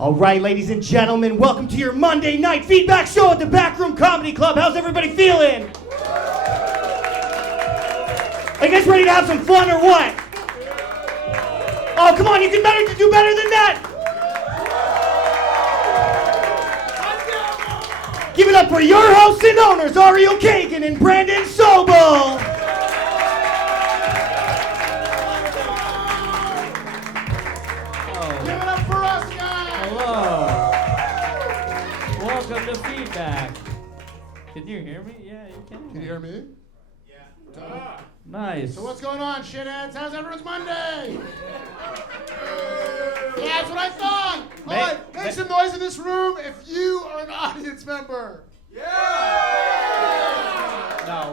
All right, ladies and gentlemen, welcome to your Monday night feedback show at the Backroom Comedy Club. How's everybody feeling? Are you guys ready to have some fun or what? Oh, come on, you can do better than that. Give it up for your hosts and owners, Ariel Kagan and Brandon Sobel. Give it up for us, guys! Hello. Welcome to Feedback. Can you hear me? Yeah, you can. Can you hear me? Yeah. Nice. So what's going on, shitheads? How's everyone's Monday? Yeah, that's what I thought. All right, make some noise in this room if you are an audience member. No,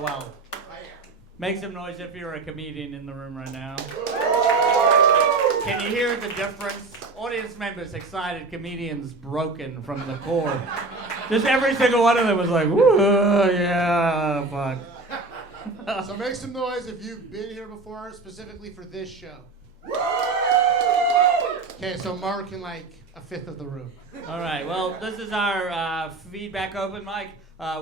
well. Make some noise if you're a comedian in the room right now. Can you hear the difference? Audience members excited, comedians broken from the core. Just every single one of them was like, whoa, yeah, fuck. So make some noise if you've been here before, specifically for this show. Okay, so Mark in like a fifth of the room. All right, well, this is our feedback open mic.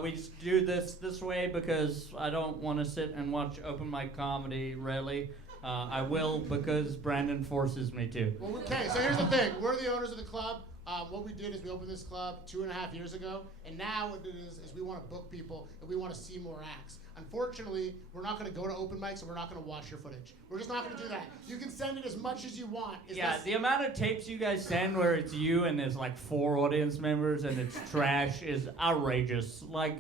We just do this way because I don't want to sit and watch open mic comedy, really. I will because Brandon forces me to. Well, okay, so here's the thing. We're the owners of the club. What we did is we opened this club 2.5 years ago, and now what it is we want to book people and we want to see more acts. Unfortunately, we're not going to go to open mics and we're not going to watch your footage. We're just not going to do that. You can send it as much as you want. The amount of tapes you guys send where it's you and there's like 4 audience members and it's trash is outrageous. Like,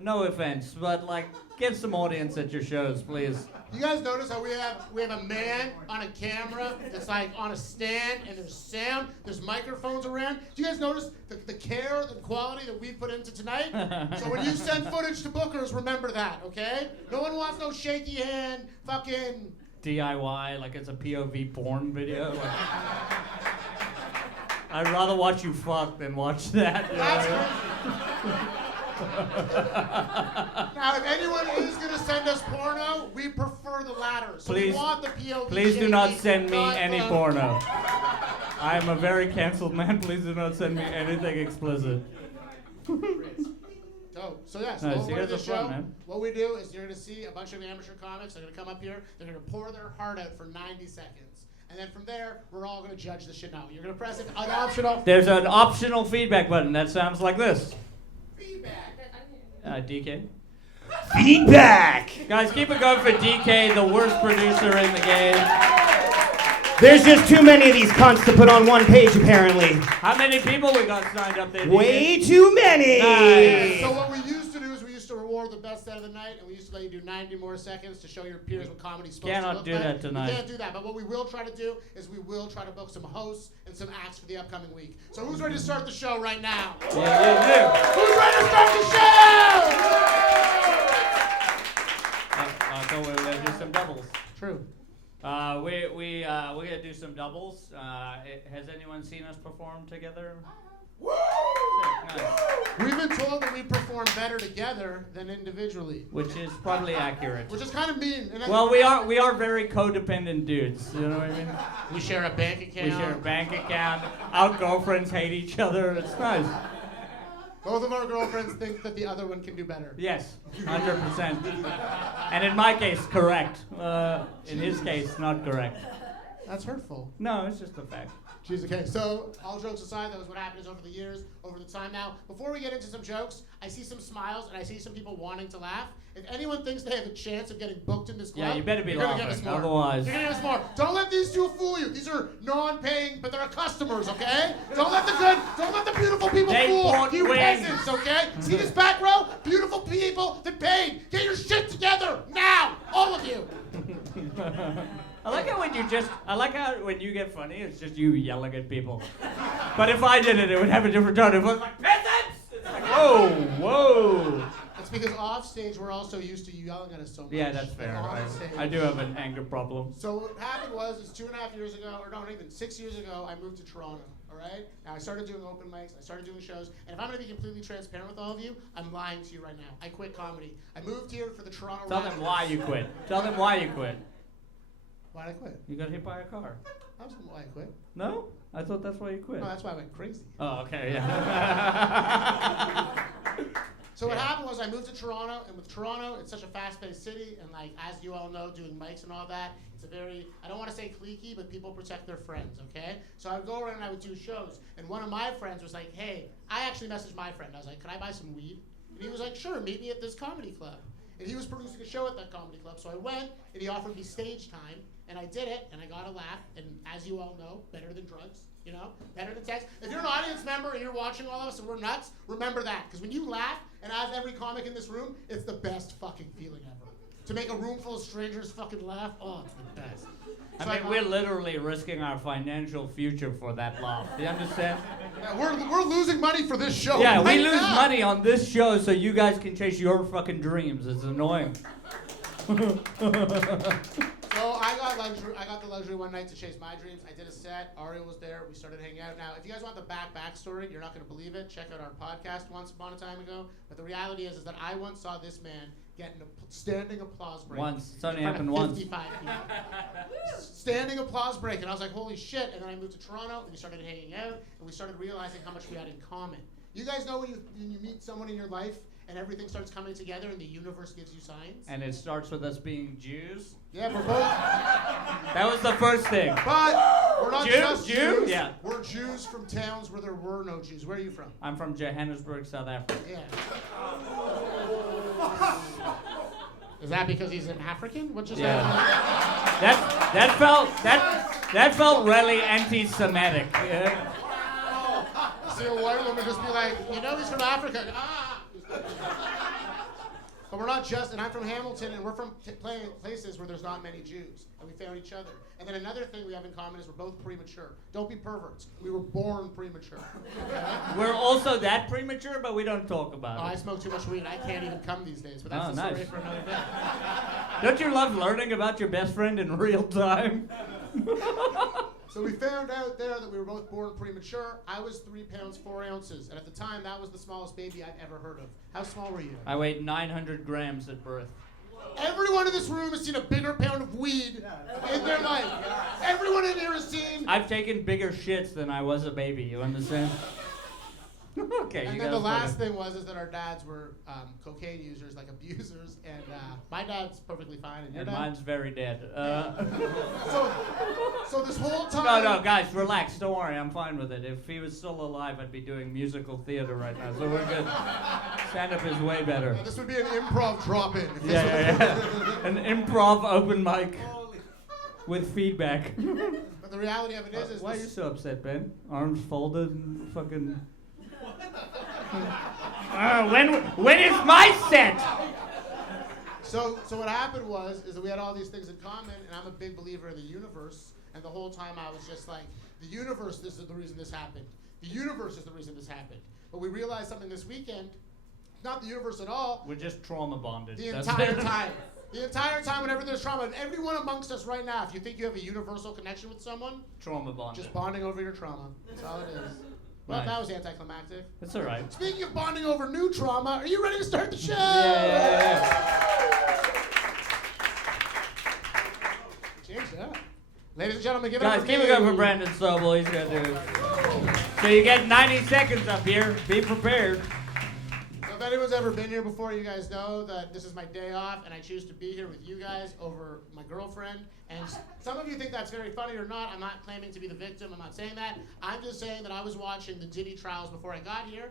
no offense, but like, get some audience at your shows, please. You guys notice how we have a man on a camera that's like on a stand and there's sound, there's microphones around. Do you guys notice the care, the quality that we put into tonight? So when you send footage to bookers, remember that, okay? No one wants no shaky hand, fucking DIY, like it's a POV porn video. Like, I'd rather watch you fuck than watch that. Now, if anyone is going to send us porno, we prefer the latter. So please, we want the POV. Please do not send me any porno. I am a very canceled man. Please do not send me anything explicit. So yes, nice. You guys are fun, man. What we do is you're going to see a bunch of amateur comics. They're going to come up here. They're going to pour their heart out for 90 seconds. And then from there, we're all going to judge the shit now. You're going to press an optional. There's an optional feedback button that sounds like this. Feedback. DK. Feedback! Guys, keep it going for DK, the worst producer in the game. There's just too many of these cunts to put on one page, apparently. How many people we got signed up there, DK? Way too many! Nice. So what we used to do is we used to reward the best out of the night, and we used to let you do 90 more seconds to show your peers what comedy's supposed to look like. Cannot do that tonight. We can't do that, but what we will try to do is we will try to book some hosts and some acts for the upcoming week. So who's ready to start the show right now? Yeah. Who's ready to start the show? So we're gonna do some doubles. True. We're gonna do some doubles. Has anyone seen us perform together? Woo! Nice. We've been told that we perform better together than individually. Which is probably accurate. Which is kind of mean. Well, we are very codependent dudes. You know what I mean? We share a bank account. We share a bank account. Our girlfriends hate each other. It's nice. Both of our girlfriends think that the other one can do better. Yes, 100%. And in my case, correct. In his case, not correct. That's hurtful. No, it's just a fact. Jeez, okay, so all jokes aside, that was what happened over the years, over the time now. Before we get into some jokes, I see some smiles and I see some people wanting to laugh. If anyone thinks they have a chance of getting booked in this club, yeah, you better be you're gonna laughing, give us more. otherwise. You're gonna give us more. Don't let these two fool you. These are non-paying, but they're our customers, okay? Don't let the beautiful people They fool bought you wings. peasants, okay? See this back row? Beautiful people that paid. Get your shit together now, all of you. I like how when you get funny, it's just you yelling at people. But if I did it, it would have a different tone. If it was like, peasants! It's like, whoa. It's because off stage we're also used to you yelling at us so much. Yeah, that's fair. Like I do have an anger problem. So what happened was, 2.5 years ago, or not even 6 years ago, I moved to Toronto. All right. Now I started doing open mics. I started doing shows. And if I'm going to be completely transparent with all of you, I'm lying to you right now. I quit comedy. I moved here for the Toronto. Tell them why you quit. Tell them why you quit. Why'd I quit? You got hit by a car. That wasn't why I quit. No? I thought that's why you quit. No, that's why I went crazy. Oh, okay, yeah. So what happened was I moved to Toronto, and with Toronto, it's such a fast-paced city, and like as you all know, doing mics and all that, it's a very, I don't want to say cliquey, but people protect their friends, okay? So I would go around and I would do shows, and one of my friends was like, hey, I actually messaged my friend. I was like, could I buy some weed? And he was like, sure, meet me at this comedy club. And he was producing a show at that comedy club, so I went, and he offered me stage time, and I did it, and I got a laugh, and as you all know, better than drugs. You know, better than sex. If you're an audience member and you're watching all of us and we're nuts, remember that. Because when you laugh, and as every comic in this room, it's the best fucking feeling ever. To make a room full of strangers fucking laugh, oh, it's the best. I mean, we're literally risking our financial future for that laugh. Do you understand? Yeah, we're losing money for this show. Yeah, right we lose now. money on this show so you guys can chase your fucking dreams. It's annoying. So I got the luxury one night to chase my dreams. I did a set. Ariel was there. We started hanging out. Now, if you guys want the backstory, you're not going to believe it. Check out our podcast once upon a time ago. But the reality is that I once saw this man get a standing applause break. Once. It's only in front happened of once. 55 people. Standing applause break. And I was like, holy shit. And then I moved to Toronto, and we started hanging out, and we started realizing how much we had in common. You guys know when you meet someone in your life, and everything starts coming together and the universe gives you signs? And it starts with us being Jews. Yeah, we're both. That was the first thing. But we're not Jew? just Jew? Jews. Yeah. We're Jews from towns where there were no Jews. Where are you from? I'm from Johannesburg, South Africa. Yeah. Is that because he's an African? What just happened? That felt really anti-Semitic. Yeah. See a white woman just be like, you know he's from Africa. Ah! But we're not just, and I'm from Hamilton, and we're from places where there's not many Jews, and we found each other. And then another thing we have in common is we're both premature. Don't be perverts. We were born premature. Okay? We're also that premature, but we don't talk about Oh, I it. smoke too much weed. I can't even come these days, but that's Oh, a story nice. for another day. Don't you love learning about your best friend in real time? So we found out there that we were both born premature. I was 3 pounds 4 ounces, and at the time that was the smallest baby I'd ever heard of. How small were you? I weighed 900 grams at birth. Everyone in this room has seen a bigger pound of weed in their life. Everyone in here has seen. I've taken bigger shits than I was a baby, you understand? Okay, And you then guys the last better. thing was that our dads were cocaine users, like abusers, and my dad's perfectly fine, and your And dad. mine's very dead. So this whole time. No, guys, relax. Don't worry, I'm fine with it. If he was still alive, I'd be doing musical theater right now, so we're good. Stand-up is way better. This would be an improv drop-in. if this Yeah. was- An improv open mic with feedback. But the reality of it is Why are you this, so upset, Ben? Arms folded and fucking... when is my set? So what happened was that we had all these things in common, and I'm a big believer in the universe. And the whole time I was just like, the universe, this is the reason this happened. The universe is the reason this happened. But we realized something this weekend. Not the universe at all. We're just trauma bonded. The That's entire it. time. The entire time whenever there's trauma. And everyone amongst us right now, if you think you have a universal connection with someone, Trauma bonded. just bonding over your trauma. That's all it is. Well, Nice. that was anticlimactic. That's all right. Speaking of bonding over new trauma, are you ready to start the show? Yeah. Change that. Ladies and gentlemen, give it Guys, up for keep me. it up for Brandon Sobel. He's gonna do it. So you get 90 seconds up here. Be prepared. So if anyone's ever been here before, you guys know that this is my day off, and I choose to be here with you guys over my girlfriend. And some of you think that's very funny or not. I'm not claiming to be the victim. I'm not saying that. I'm just saying that I was watching the Diddy trials before I got here.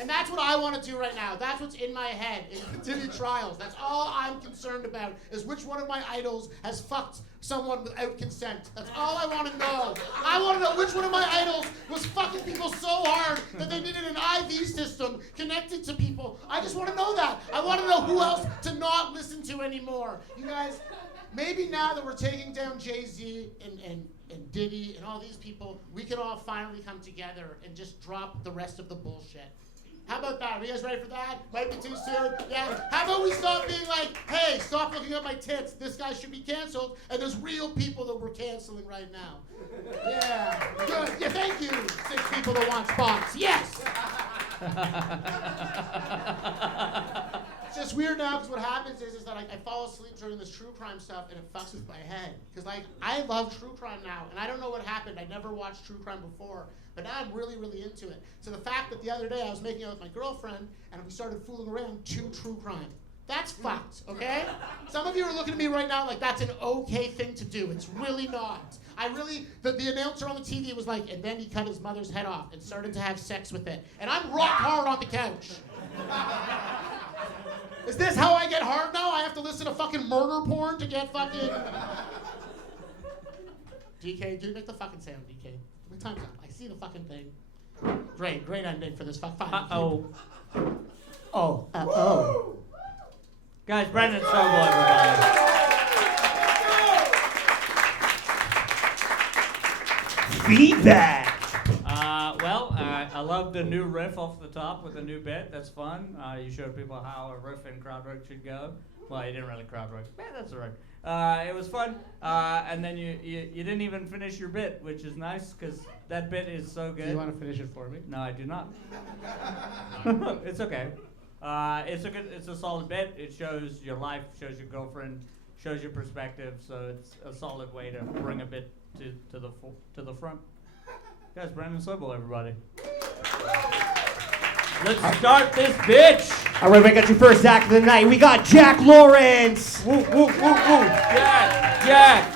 And that's what I want to do right now. That's what's in my head, is the Diddy trials. That's all I'm concerned about, is which one of my idols has fucked someone without consent. That's all I want to know. I want to know which one of my idols was fucking people so hard that they needed an IV system connected to people. I just want to know that. I want to know who else to not listen to anymore. You guys, maybe now that we're taking down Jay-Z and Diddy and all these people, we can all finally come together and just drop the rest of the bullshit. How about that? Are you guys ready for that? Might be too soon. Yeah. How about we stop being like, hey, stop looking at my tits. This guy should be canceled. And there's real people that we're canceling right now. Yeah. Good. Yeah, thank you. 6 people that want spots. Yes. it's weird now because what happens is that I fall asleep during this true crime stuff and it fucks with my head. Because like I love true crime now, and I don't know what happened. I never watched true crime before, but now I'm really, really into it. So the fact that the other day I was making out with my girlfriend and we started fooling around to true crime. That's fucked, okay? Some of you are looking at me right now like that's an okay thing to do. It's really not. The announcer on the TV was like, and then he cut his mother's head off and started to have sex with it. And I'm rock hard on the couch. Is this how I get hard now? I have to listen to fucking murder porn to get fucking... DK, dude, make the fucking sound, DK. My time's up. I see the fucking thing. Great ending for this fuck. Uh-oh. Oh. Guys, Brendan Sobel, everybody. Feedback. I love the new riff off the top with the new bit. That's fun. You showed people how a riff in crowd work should go. Well, you didn't really crowd work. Yeah, that's all right. It was fun. And then you didn't even finish your bit, which is nice because that bit is so good. Do you want to finish it for me? No, I do not. It's okay. It's a solid bit. It shows your life, shows your girlfriend, shows your perspective. So it's a solid way to bring a bit to the front. Guys, Brandon Sobel, everybody. Let's start this bitch. All right, we got your first act of the night. We got Jack Lawrence. Woo, woo, woo, woo. Jack.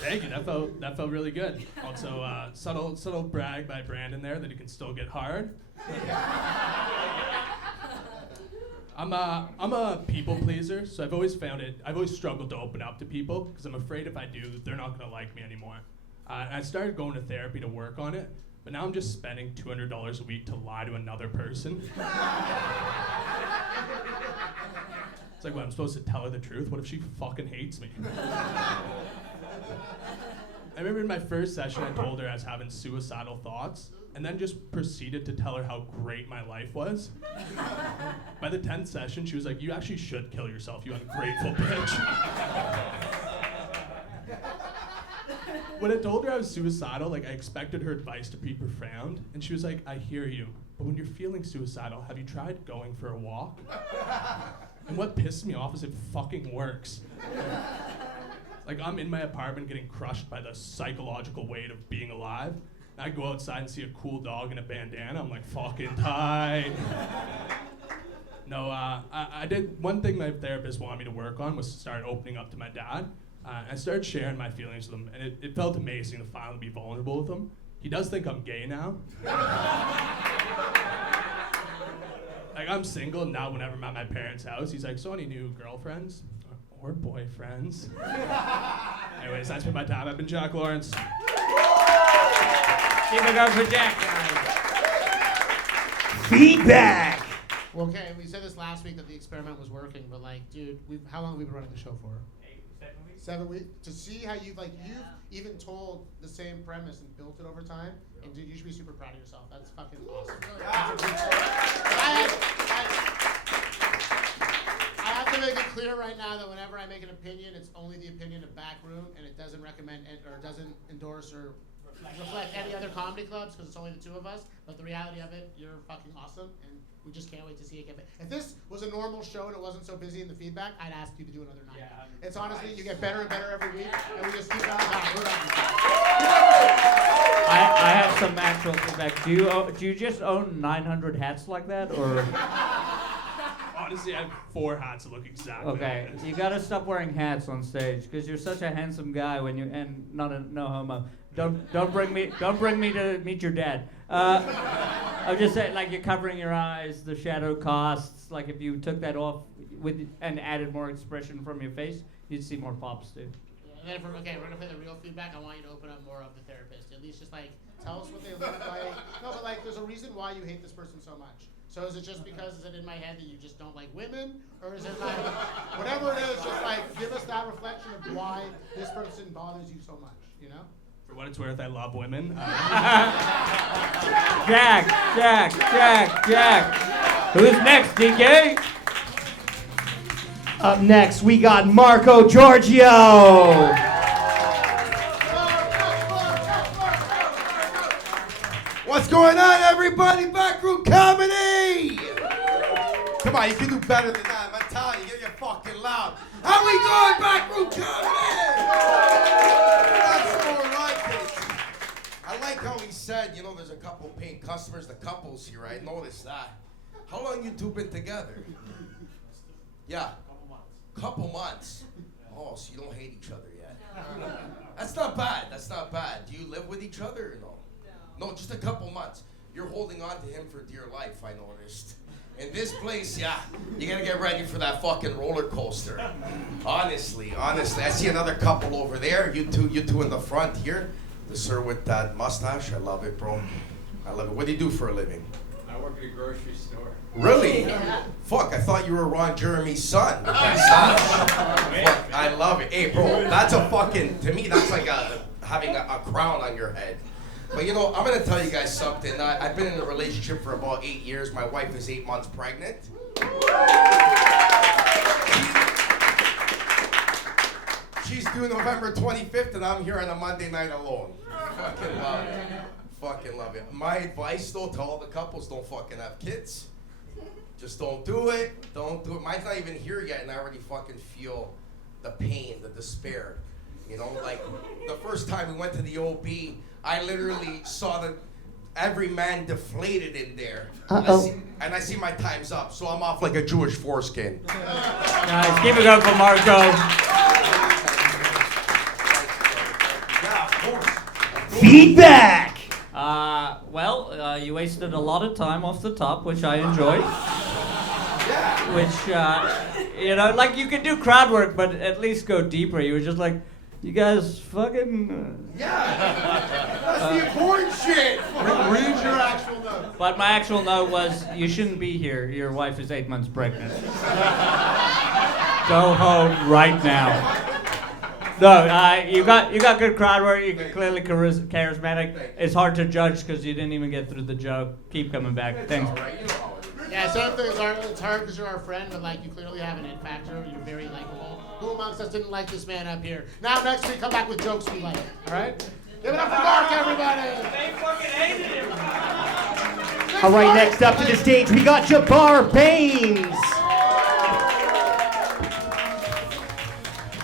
Thank you. That felt really good. Also, subtle brag by Brandon there that he can still get hard. I'm a people pleaser, so I've always struggled to open up to people because I'm afraid if I do, they're not gonna like me anymore. And I started going to therapy to work on it, but now I'm just spending $200 a week to lie to another person. It's like, what, I'm supposed to tell her the truth? What if she fucking hates me? I remember in my first session, I told her I was having suicidal thoughts, and then just proceeded to tell her how great my life was. By the 10th session, she was like, you actually should kill yourself, you ungrateful bitch. When I told her I was suicidal, I expected her advice to be profound, and she was like, I hear you, but when you're feeling suicidal, have you tried going for a walk? And what pissed me off is it fucking works. I'm in my apartment getting crushed by the psychological weight of being alive. I go outside and see a cool dog in a bandana. I'm like, fucking tight. No, I did one thing my therapist wanted me to work on was to start opening up to my dad. I started sharing my feelings with him, and it felt amazing to finally be vulnerable with him. He does think I'm gay now. I'm single now. Whenever I'm at my parents' house, he's like, so any new girlfriends? Or boyfriends? Anyways, that's been my time. I've been Jack Lawrence. Keep it going for Jack, guys. Feedback. Well, okay, we said this last week that the experiment was working, but dude, how long have we been running the show for? 7 weeks. 7 weeks. To see how you've even told the same premise and built it over time, and dude, you should be super proud of yourself. That's fucking awesome. I have to make it clear right now that whenever I make an opinion, it's only the opinion of Backroom, and it doesn't recommend or doesn't endorse or reflect any other comedy clubs because it's only the two of us. But the reality of it, you're fucking awesome, and we just can't wait to see it get better. If this was a normal show and it wasn't so busy in the feedback, I'd ask you to do another night. Yeah, it's honestly, you get better and better every week, and we just keep going back. I have some actual feedback. Do you just own 900 hats like that, or? Honestly, I have 4 hats that look exactly Okay, like this. you gotta stop wearing hats on stage because you're such a handsome guy and no homo. Don't bring me to meet your dad. I'm just saying, you're covering your eyes, the shadow casts. If you took that off and added more expression from your face, you'd see more pops too. Yeah, and then we're gonna play the real feedback. I want you to open up more of the therapist. At least just tell us what they look like. No, but there's a reason why you hate this person so much. So is it just because is it in my head that you just don't like women, or is it whatever it is? Just give us that reflection of why this person bothers you so much. You know. For what it's worth, I love women. Jack. Who's next, DK? Up next, we got Marco Giorgio. What's going on, everybody? everybody, backroom comedy! Come on, you can do better than that. I'm telling you, get fucking loud. How we doing, backroom comedy? That's all right, kids. I like how he said, you know, there's a couple paying customers, the couples here. I noticed that. How long you two been together? Yeah. Couple months. Oh, so you don't hate each other yet? That's not bad. That's not bad. Do you live with each other or no? No, just a couple months. You're holding on to him for dear life, I noticed. In this place, yeah, you gotta get ready for that fucking roller coaster. Honestly. I see another couple over there. You two in the front here. The sir with that mustache. I love it, bro. I love it. What do you do for a living? I work at a grocery store. Really? Fuck, I thought you were Ron Jeremy's son with that mustache. Fuck, I love it. Hey, bro, that's a fucking, to me, that's like having a crown on your head. But you know, I'm gonna tell you guys something. I've been in a relationship for about 8 years. My wife is 8 months pregnant. She's due November 25th, and I'm here on a Monday night alone. Fucking love it. Fucking love it. My advice, though, to all the couples, don't fucking have kids. Just don't do it. Don't do it. Mine's not even here yet, and I already fucking feel the pain, the despair. You know, like the first time we went to the OB, I literally saw every man deflated in there. And I see my time's up, so I'm off like a Jewish foreskin. Guys, keep it up for Marco. Yeah, of course. Feedback! Well, you wasted a lot of time off the top, which I enjoyed. Yeah. Which, you know, like you could do crowd work, but at least go deeper. You were just like, you guys fucking... Yeah. That's the important shit. Read your actual note. But my actual note was, you shouldn't be here. Your wife is 8 months pregnant. Go home right now. No, you got good crowd work. You're clearly charismatic. It's hard to judge because you didn't even get through the joke. Keep coming back. Thanks. Yeah, same thing. It's hard because you're our friend, but like you clearly have an it factor. You're very likable. Who amongst us didn't like this man up here? Now next week, come back with jokes we like. All right? Give it up for Mark, everybody. They fucking hated him. All right, next up to the stage, we got Jabbar Baines.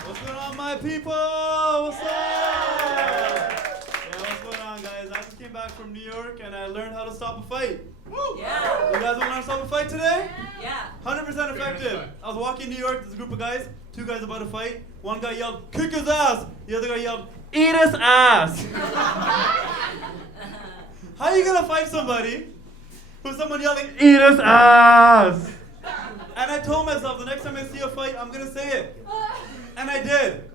What's going on, my people? What's up? Yeah, what's going on, guys? I just came back from New York and I learned how to stop a fight. Woo! Yeah. You guys want to learn how to stop a fight today? Yeah. 100% effective. I was walking in New York, there's a group of guys, 2 guys about to fight. One guy yelled, kick his ass. The other guy yelled, eat his ass. How are you going to fight somebody with someone yelling, eat his ass? And I told myself, the next time I see a fight, I'm going to say it. And I did.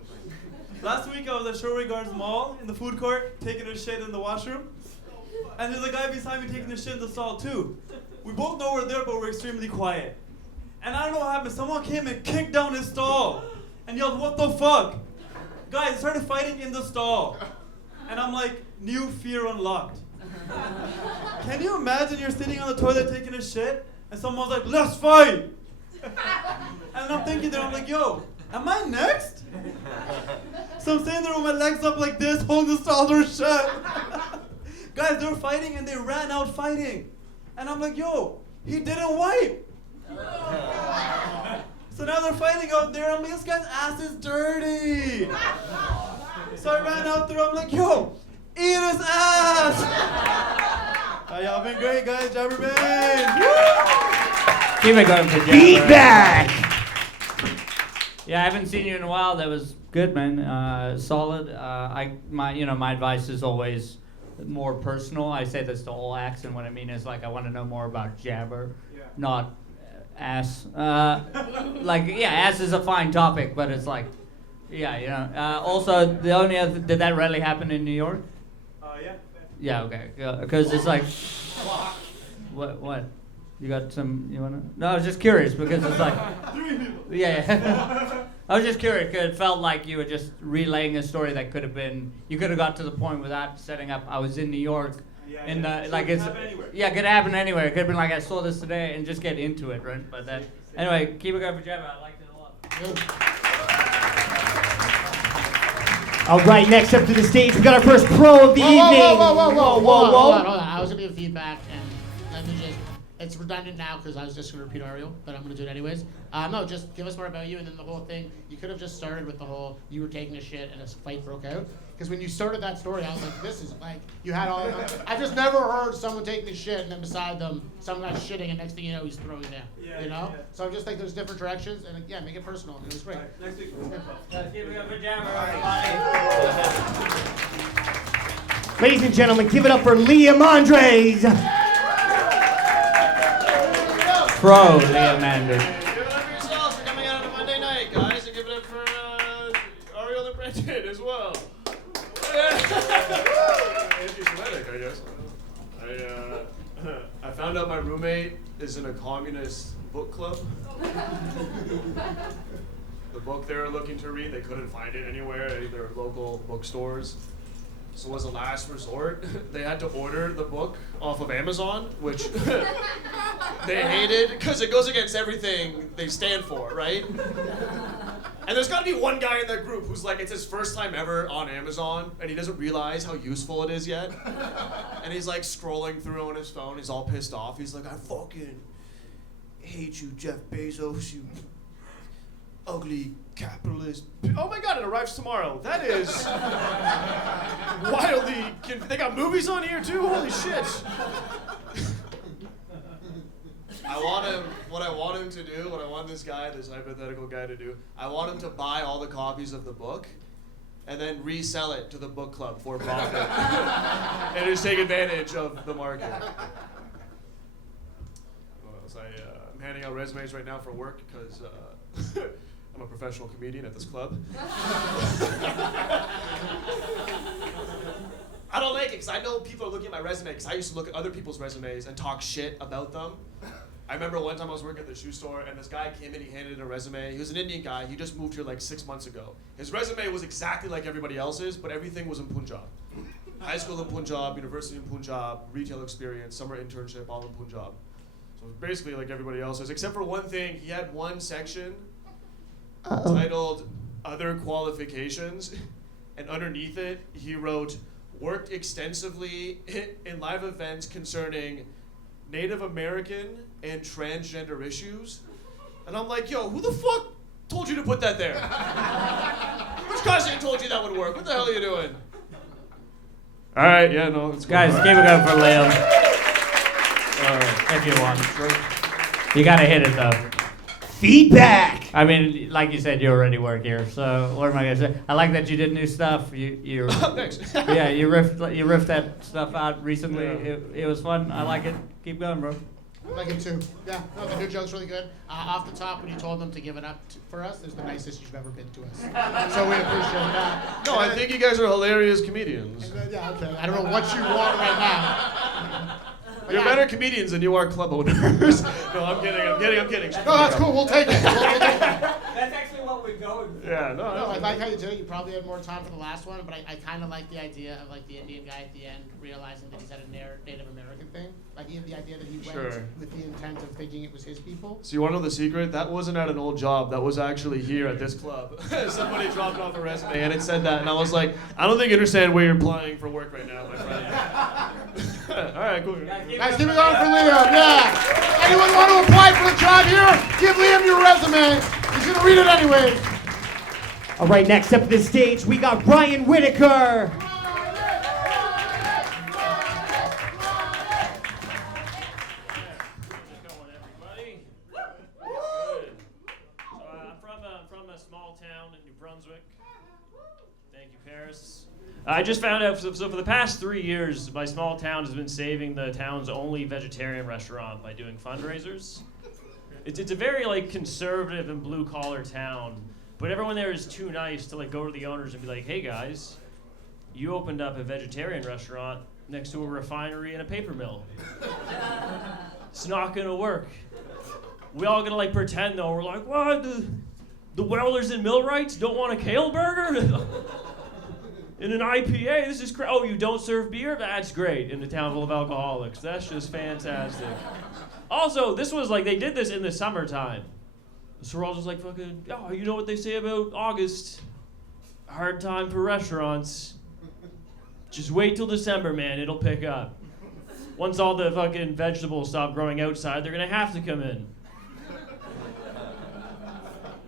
Last week I was at Shoreway Gardens Mall in the food court, taking a shit in the washroom. And there's a guy beside me taking a shit in the stall too. We both know we're there, but we're extremely quiet. And I don't know what happened. Someone came and kicked down his stall and yelled, what the fuck? Guys started fighting in the stall. And I'm like, new fear unlocked. Can you imagine you're sitting on the toilet taking a shit and someone's like, let's fight? And I'm thinking there, I'm like, yo, am I next? So I'm standing there with my legs up like this, holding the stall door shut. Guys, they were fighting and they ran out fighting. And I'm like, yo, he didn't wipe. So now they're fighting out there. I'm like, this guy's ass is dirty. So I ran out there. I'm like, yo, eat his ass. Y'all been great, guys. Jabber Baines. Keep it going for Jabber. Feedback! Yeah, I haven't seen you in a while. That was good, man. Solid. My advice is always more personal. I say this to all acts, and what I mean is like I want to know more about Jabber, not ass. Ass is a fine topic, but it's like, also, the only other, did that really happen in New York? Yeah. Yeah, okay. Because it's like, what? You got some, you wanna? No, I was just curious because it's like, yeah. I was just curious because it felt like you were just relaying a story that could have been, you could have got to the point without setting up, I was in New York. It could happen anywhere. It could have been like, I saw this today and just get into it, right? But that, anyway, keep it going for Jabber. I liked it a lot. All right, next up to the stage, we got our first pro of the evening. Whoa. Hold on. I was going to give feedback, and it's redundant now because I was just going to repeat Ariel, but I'm going to do it anyways. No, just give us more about you, and then the whole thing. You could have just started with the whole you were taking a shit and a fight broke out. Because when you started that story, I was like, this is like, you had all. I just never heard someone taking a shit and then beside them, some guy's shitting, and next thing you know, he's throwing down. Yeah, you know? yeah. So I'm just like, there's different directions, and yeah, make it personal. It was great. Right, next week. Let's give it up for Jammer, everybody. Ladies and gentlemen, give it up for Liam Andres. Pro Liam Andrews. Give it up for yourselves for coming out on a Monday night, guys, and give it up for Ariel and Brendan as well. Anti-Semitic, I guess. I found out my roommate is in a communist book club. The book they were looking to read, they couldn't find it anywhere at either local bookstores. So as a last resort, they had to order the book off of Amazon, which they hated because it goes against everything they stand for, right? And there's got to be one guy in that group who's like, it's his first time ever on Amazon, and he doesn't realize how useful it is yet. And he's like scrolling through on his phone. He's all pissed off. He's like, I fucking hate you, Jeff Bezos, you ugly capitalist. Oh my God, it arrives tomorrow. That is wildly. They got movies on here too? Holy shit. What I want him to do, what I want this hypothetical guy to do, I want him to buy all the copies of the book and then resell it to the book club for profit. And just take advantage of the market. I'm handing out resumes right now for work because I'm a professional comedian at this club. I don't like it because I know people are looking at my resume because I used to look at other people's resumes and talk shit about them. I remember one time I was working at the shoe store and this guy came in, he handed in a resume. He was an Indian guy, he just moved here like 6 months ago. His resume was exactly like everybody else's, but everything was in Punjab. High school in Punjab, university in Punjab, retail experience, summer internship, all in Punjab. So it was basically like everybody else's, except for one thing. He had one section titled Other Qualifications, and underneath it, he wrote, worked extensively in live events concerning Native American and transgender issues. And I'm like, yo, who the fuck told you to put that there? Which cousin told you that would work? What the hell are you doing? All right, yeah, no, it's Guys, give it up for Liam. If you want. You gotta hit it though. Feedback. I mean, like you said, you already work here, so what am I gonna say? I like that you did new stuff. You Thanks. yeah, you riffed that stuff out recently. Yeah. It was fun. I like it. Keep going, bro. I like it too. Yeah, no, the new joke's really good. Off the top, when you told them to give it up for us, there's the nicest you've ever been to us. So we appreciate that. No, I think you guys are hilarious comedians. Yeah, okay. I don't know what you want right now. But You're yeah. better comedians than you are club owners. No, I'm kidding. No, that's cool. We'll take it. We'll take it. That's actually what we're going for. Yeah, No, I like how you did it. You probably had more time for the last one, but I kind of like the idea of like the Indian guy at the end realizing that he's at a Native American thing. Like the idea that he went Sure. with the intent of thinking it was his people. So you want to know the secret? That wasn't at an old job. That was actually here at this club. Somebody dropped off a resume and it said that, and I was like, I don't think you understand where you're applying for work right now, my friend. All right, cool. Guys, give it on for Liam. Yeah. Anyone want to apply for the job here? Give Liam your resume. He's gonna read it anyway. All right, next up to the stage, we got Ryan Whitaker. I'm from a small town in New Brunswick. Thank you, Paris. I just found out, so for the past 3 years, my small town has been saving the town's only vegetarian restaurant by doing fundraisers. It's a very like conservative and blue collar town, but everyone there is too nice to like go to the owners and be like, hey guys, you opened up a vegetarian restaurant next to a refinery and a paper mill. It's not gonna work. We all gonna like pretend though, we're like, what, the welders and millwrights don't want a kale burger? In an IPA, this is great. Oh, you don't serve beer? That's great in a town full of alcoholics. That's just fantastic. Also, this was like, they did this in the summertime. So we're all just like, fucking, oh, you know what they say about August? Hard time for restaurants. Just wait till December, man, it'll pick up. once all the fucking vegetables stop growing outside, they're gonna have to come in.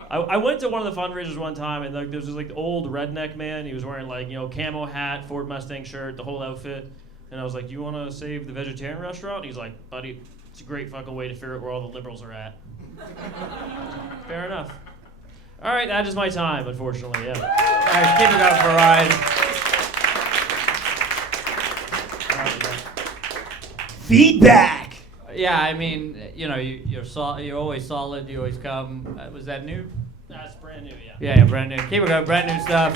I went to one of the fundraisers one time, and like there was this like old redneck man. He was wearing like camo hat, Ford Mustang shirt, the whole outfit. And I was like, "Do you want to save the vegetarian restaurant?" He's like, "Buddy, it's a great fucking way to figure out where all the liberals are at." Fair enough. All right, that is my time, unfortunately. Yeah. All right, keep it up for Ryan. Feedback. Yeah, I mean, you're always solid. You always come. Was that new? That's brand new, yeah. Yeah, brand new. Keep it going, brand new stuff.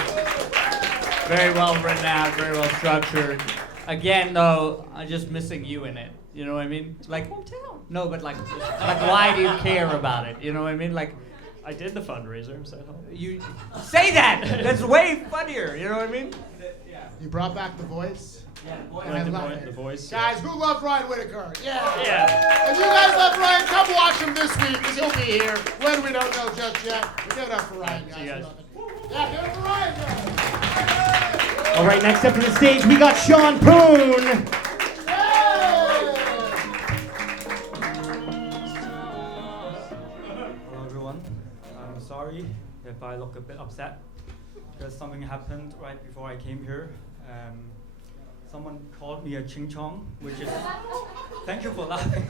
Very well written out, very well structured. Again, though, I'm just missing you in it. You know what I mean? Like, hometown. No, but like why do you care about it? You know what I mean? Like, I did the fundraiser. So you say that. That's way funnier. You know what I mean? You brought back the voice. Yeah, I love it. the voice. Guys, who loved Ryan Whitaker? Yeah. Yeah. If you guys love Ryan, come watch him this week, because he'll be here. When we don't know just yet. But give it up for Ryan, guys. See you guys. We love it. Yeah, give it up for Ryan, guys. All right, next up to the stage, we got Sean Poon. Hello everyone. I'm sorry if I look a bit upset because something happened right before I came here. Someone called me a ching chong, which is thank you for laughing,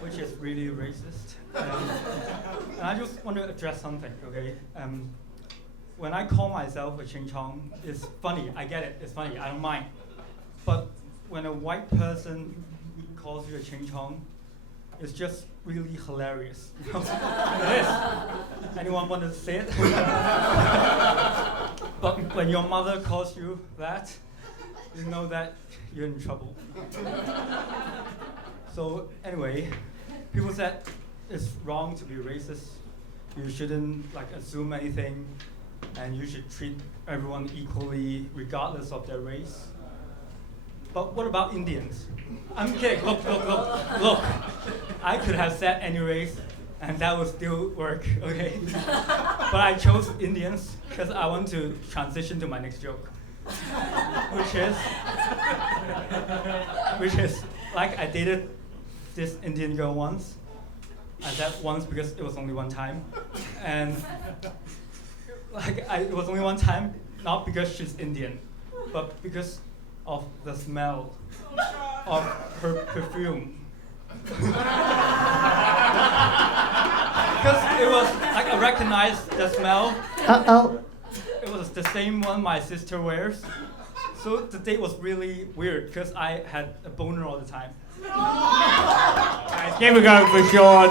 which is really racist. And I just want to address something, okay? When I call myself a ching chong, it's funny. I get it. It's funny. I don't mind. But when a white person calls you a ching chong, it's just really hilarious. You know? It is. Anyone want to say it? But when your mother calls you that, you know that you're in trouble. So anyway, people said it's wrong to be racist. You shouldn't assume anything, and you should treat everyone equally regardless of their race. But what about Indians? I'm kidding. Look. I could have said any race, and that would still work, okay? But I chose Indians because I want to transition to my next joke, which is like I dated this Indian girl once. I said once because it was only one time, and it was only one time, not because she's Indian, but because of the smell of her perfume. Because it was I recognized the smell. Uh-oh. It was the same one my sister wears. So the date was really weird because I had a boner all the time. Guys, keep it going for Sean.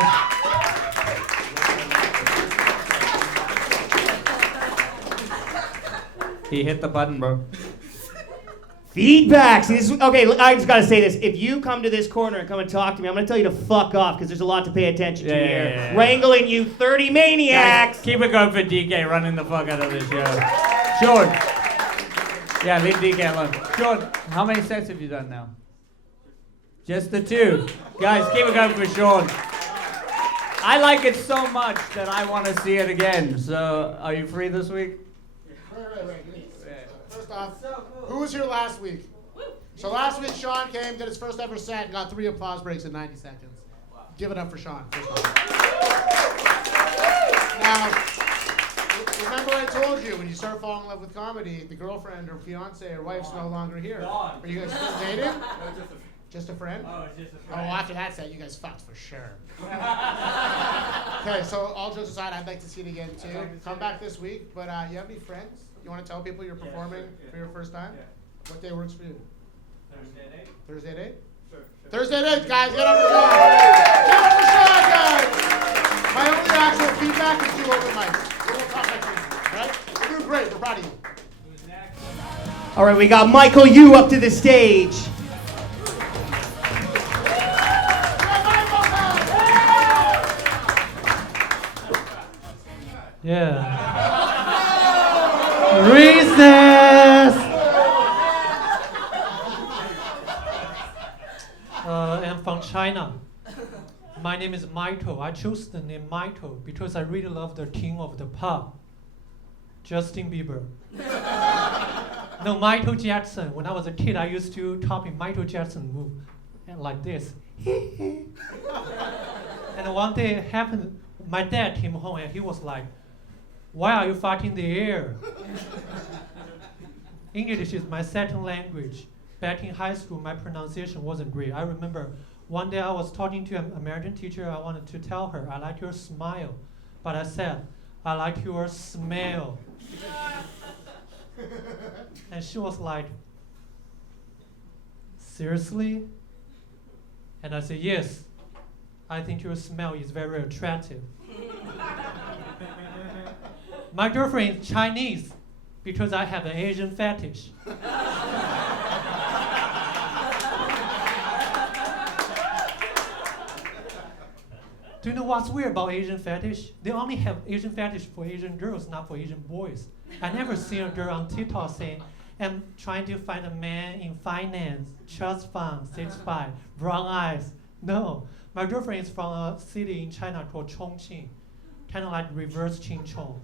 He hit the button, bro. Feedback. See, okay, I just gotta say this. If you come to this corner and come and talk to me, I'm gonna tell you to fuck off because there's a lot to pay attention to here. Yeah. Wrangling you 30 maniacs. Guys, keep it going for DK running the fuck out of this show. Sean. Yeah, leave DK alone. Sean, how many sets have you done now? Just the 2. Guys, keep it going for Sean. I like it so much that I want to see it again. So, are you free this week? Wait. First off, who was here last week? So last week, Sean came, did his first ever set, and got 3 applause breaks in 90 seconds. Give it up for Sean. First off. Now, remember I told you, when you start falling in love with comedy, the girlfriend or fiance or wife's no longer here. Are you guys still dating? Just a friend? Oh, it's just a Oh, after that set, you guys fucked for sure. Okay, so all jokes aside, I'd like to see it again too. Come back this week, but you have any friends? You want to tell people you're performing for your first time? Yeah. What day works for you? Thursday at 8? Thursday at 8? Sure. Thursday at 8, guys. Get up for Sean. Get up for Sean, guys. My only actual feedback is do open mics. We'll talk next week, right? You're doing great. We're proud of you. All right, we got Michael Yu up to the stage. Yeah. Recess! I'm from China. My name is Michael. I chose the name Michael because I really love the king of the pop, Justin Bieber. No, Michael Jackson. When I was a kid, I used to copy Michael Jackson move and like this. And one day it happened, my dad came home and he was like, "Why are you farting in the air?" English is my second language. Back in high school, my pronunciation wasn't great. I remember one day I was talking to an American teacher. I wanted to tell her, "I like your smile." But I said, "I like your smell." And she was like, "Seriously?" And I said, "Yes, I think your smell is very attractive." My girlfriend is Chinese because I have an Asian fetish. Do you know what's weird about Asian fetish? They only have Asian fetish for Asian girls, not for Asian boys. I never seen a girl on TikTok saying, "I'm trying to find a man in finance, trust fund, 6'5", brown eyes." No, my girlfriend is from a city in China called Chongqing, kind of like reverse Ching Chong.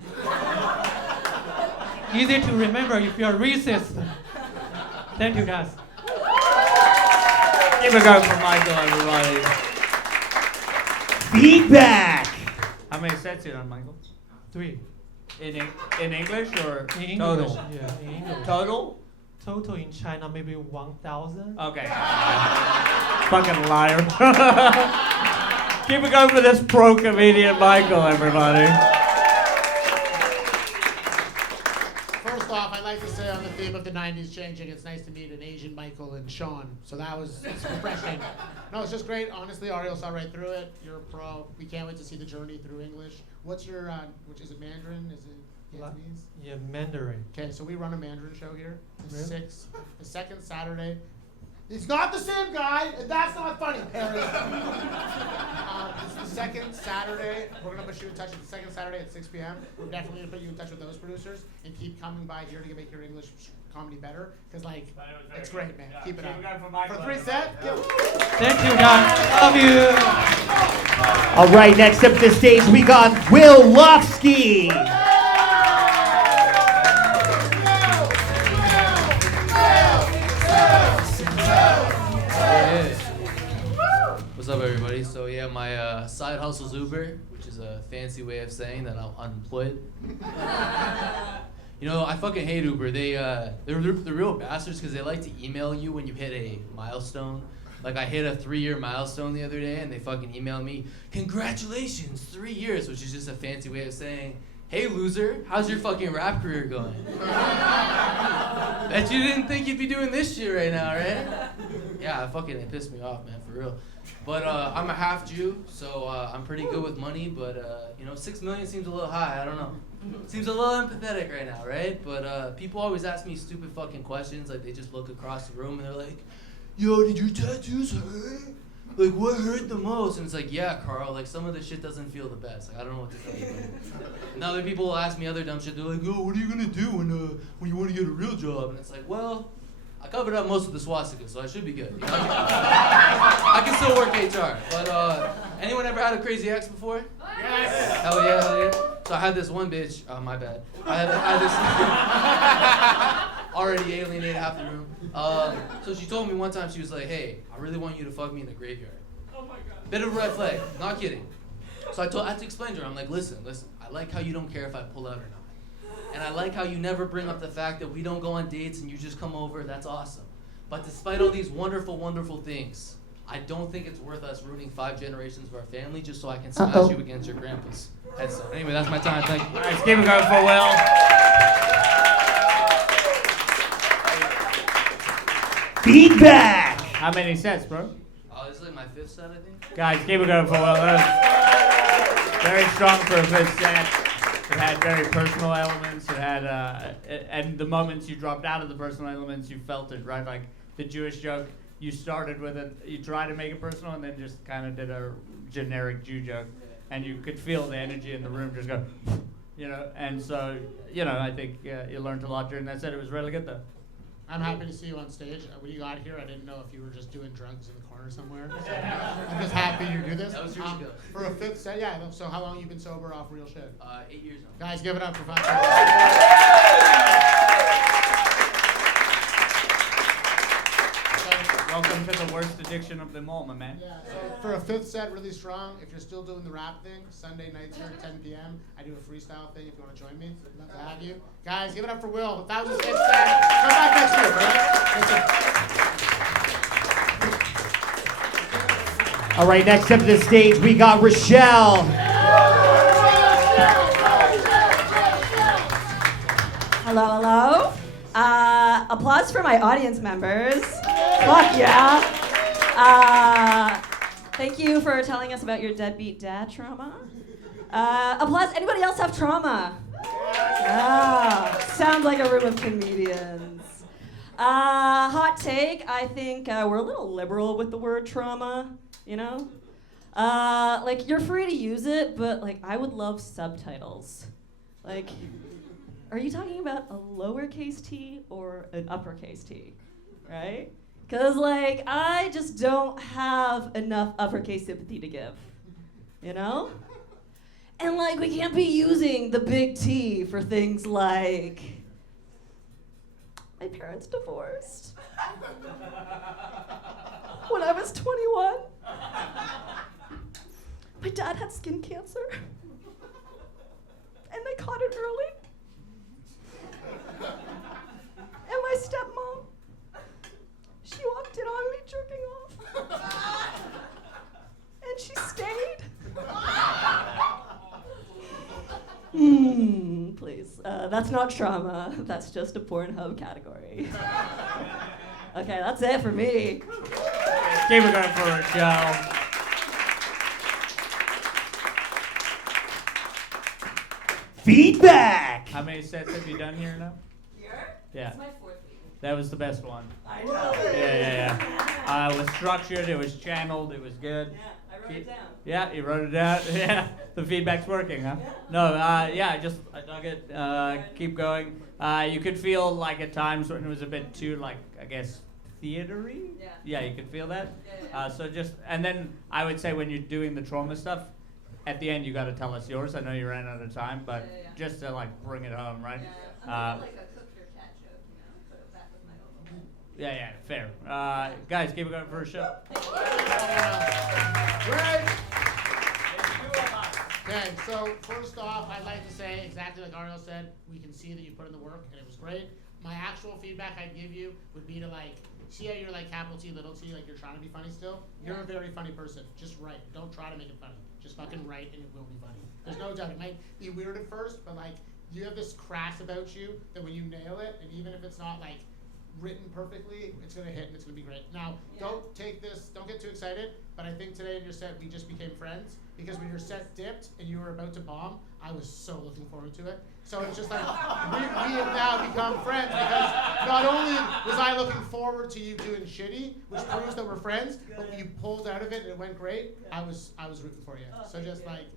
Easy to remember if you're racist. Thank you, guys. Give a go for Michael, everybody. Feedback. How many sets you done, Michael? 3. In English or In English, total? yeah, in English. Total? Total in China, maybe 1,000. Okay. Fucking liar. Keep it going for this pro comedian Michael, everybody. First off, I'd like to say on the theme of the 90s changing, it's nice to meet an Asian Michael and Sean. So that was refreshing. No, it's just great. Honestly, Ariel saw right through it. You're a pro. We can't wait to see the journey through English. What's your, which is it Mandarin? Is it Cantonese? Yeah, Mandarin. Okay, so we run a Mandarin show here. The Really? the second Saturday. It's not the same guy. That's not funny, Paris. It's the second Saturday. We're gonna put you in touch with the second Saturday at 6 p.m. We're definitely gonna put you in touch with those producers and keep coming by here to make your English comedy better. Cause like, it's great, man. Keep it up. For 3 sets. Thank you, guys. Love you. All right, next up to the stage, we got Will Lofsky. What's up, everybody? So yeah, my side hustle's Uber, which is a fancy way of saying that I'm unemployed. You know, I fucking hate Uber. They're real bastards because they like to email you when you hit a milestone. Like I hit a 3-year milestone the other day, and they fucking emailed me, "Congratulations, 3 years," which is just a fancy way of saying, "Hey loser, how's your fucking rap career going?" Bet you didn't think you'd be doing this shit right now, right? Yeah, it pissed me off, man, for real. But I'm a half Jew, so I'm pretty good with money, but you know, 6 million seems a little high, I don't know. Seems a little empathetic right now, right? But people always ask me stupid fucking questions, like they just look across the room and they're like, "Yo, did your tattoos hurt? Like, what hurt the most?" And it's like, "Yeah, Carl, like some of the shit doesn't feel the best. Like, I don't know what to tell you." And other people will ask me other dumb shit. They're like, "Oh, what are you gonna do when you want to get a real job?" And it's like, well, I covered up most of the swastika, so I should be good. You know? I can still work HR. But anyone ever had a crazy ex before? Yes. Hell yeah, hell yeah. So I had this one bitch. Oh, my bad. I had this already alienated half the room. So she told me one time, she was like, "Hey, I really want you to fuck me in the graveyard." Oh my God. Bit of a red flag. Not kidding. So I had to explain to her. I'm like, listen. I like how you don't care if I pull out or not. And I like how you never bring up the fact that we don't go on dates and you just come over. That's awesome. But despite all these wonderful, wonderful things, I don't think it's worth us ruining 5 generations of our family just so I can smash you against your grandpa's headstone. Anyway, that's my time. Thank you. All right, keep it going for Will. Feedback. How many sets, bro? This is like my 5th set, I think. Guys, keep it going for Will. That was very strong for a 5th set. It had very personal elements. It had, and the moments you dropped out of the personal elements, you felt it, right? Like the Jewish joke, you started with it, you tried to make it personal, and then just kind of did a generic Jew joke, and you could feel the energy in the room just go, you know. And so, you know, I think you learned a lot during that set. It was really good, though. I'm happy to see you on stage. When you got here, I didn't know if you were just doing drugs in the corner somewhere. So I'm just happy you do this. That was years ago. For a 5th set, yeah. So how long you been sober off real shit? 8 years now. Guys, give it up for 5 years. addiction of them all, my man. Yeah, so for a fifth set, really strong. If you're still doing the rap thing, Sunday nights here at 10 p.m. I do a freestyle thing if you want to join me. I'd love to have you. Guys, give it up for Will. If that was his fifth set, come back next year, right? All right, next up to the stage, we got Rochelle. Hello, hello. Applause for my audience members. Fuck yeah. Thank you for telling us about your deadbeat dad trauma. Applause. Anybody else have trauma? Sounds like a room of comedians. Hot take. I think we're a little liberal with the word trauma, you know? Like, you're free to use it, but, like, I would love subtitles. Like, are you talking about a lowercase t or an uppercase t, right? Because, like, I just don't have enough uppercase sympathy to give, you know? And, like, we can't be using the big T for things like, my parents divorced when I was 21. My dad had skin cancer, and they caught it early. And my stepmom, she walked in on me jerking off. And she stayed. Please. That's not trauma. That's just a Pornhub category. Okay, that's it for me. Keep it going for Rochelle. Feedback! How many sets have you done here now? Here? Yeah. It's my fourth week. That was the best one. I know. Yeah. It was structured, it was channeled, it was good. Yeah, I wrote it down. Yeah, you wrote it down. Yeah, the feedback's working, huh? Yeah. No, I dug it. Keep going. You could feel like at times when it was a bit too, like, I guess, theatery. Yeah. Yeah, you could feel that. Yeah. So just, and then I would say when you're doing the trauma stuff, at the end you got to tell us yours. I know you ran out of time, but just to like bring it home, right? I'm like a cook your cat joke, you know, put it back with my own. Yeah, fair. Guys, keep it going for a show. Great. Okay, so first off, I'd like to say exactly like Ariel said, we can see that you put in the work and it was great. My actual feedback I'd give you would be to like, see how you're like capital T, little t, like you're trying to be funny still? You're a very funny person. Just write. Don't try to make it funny. Just fucking write and it will be funny. There's no doubt. It might be weird at first, but like, you have this crass about you that when you nail it, and even if it's not like written perfectly, it's gonna hit and it's gonna be great. Now, don't take this, don't get too excited, but I think today in your set, we just became friends, because when your set dipped and you were about to bomb, I was so looking forward to it. So it's just like, we have now become friends, because not only was I looking forward to you doing shitty, which proves that we're friends, but when you pulled out of it and it went great, I was rooting for you. So just like,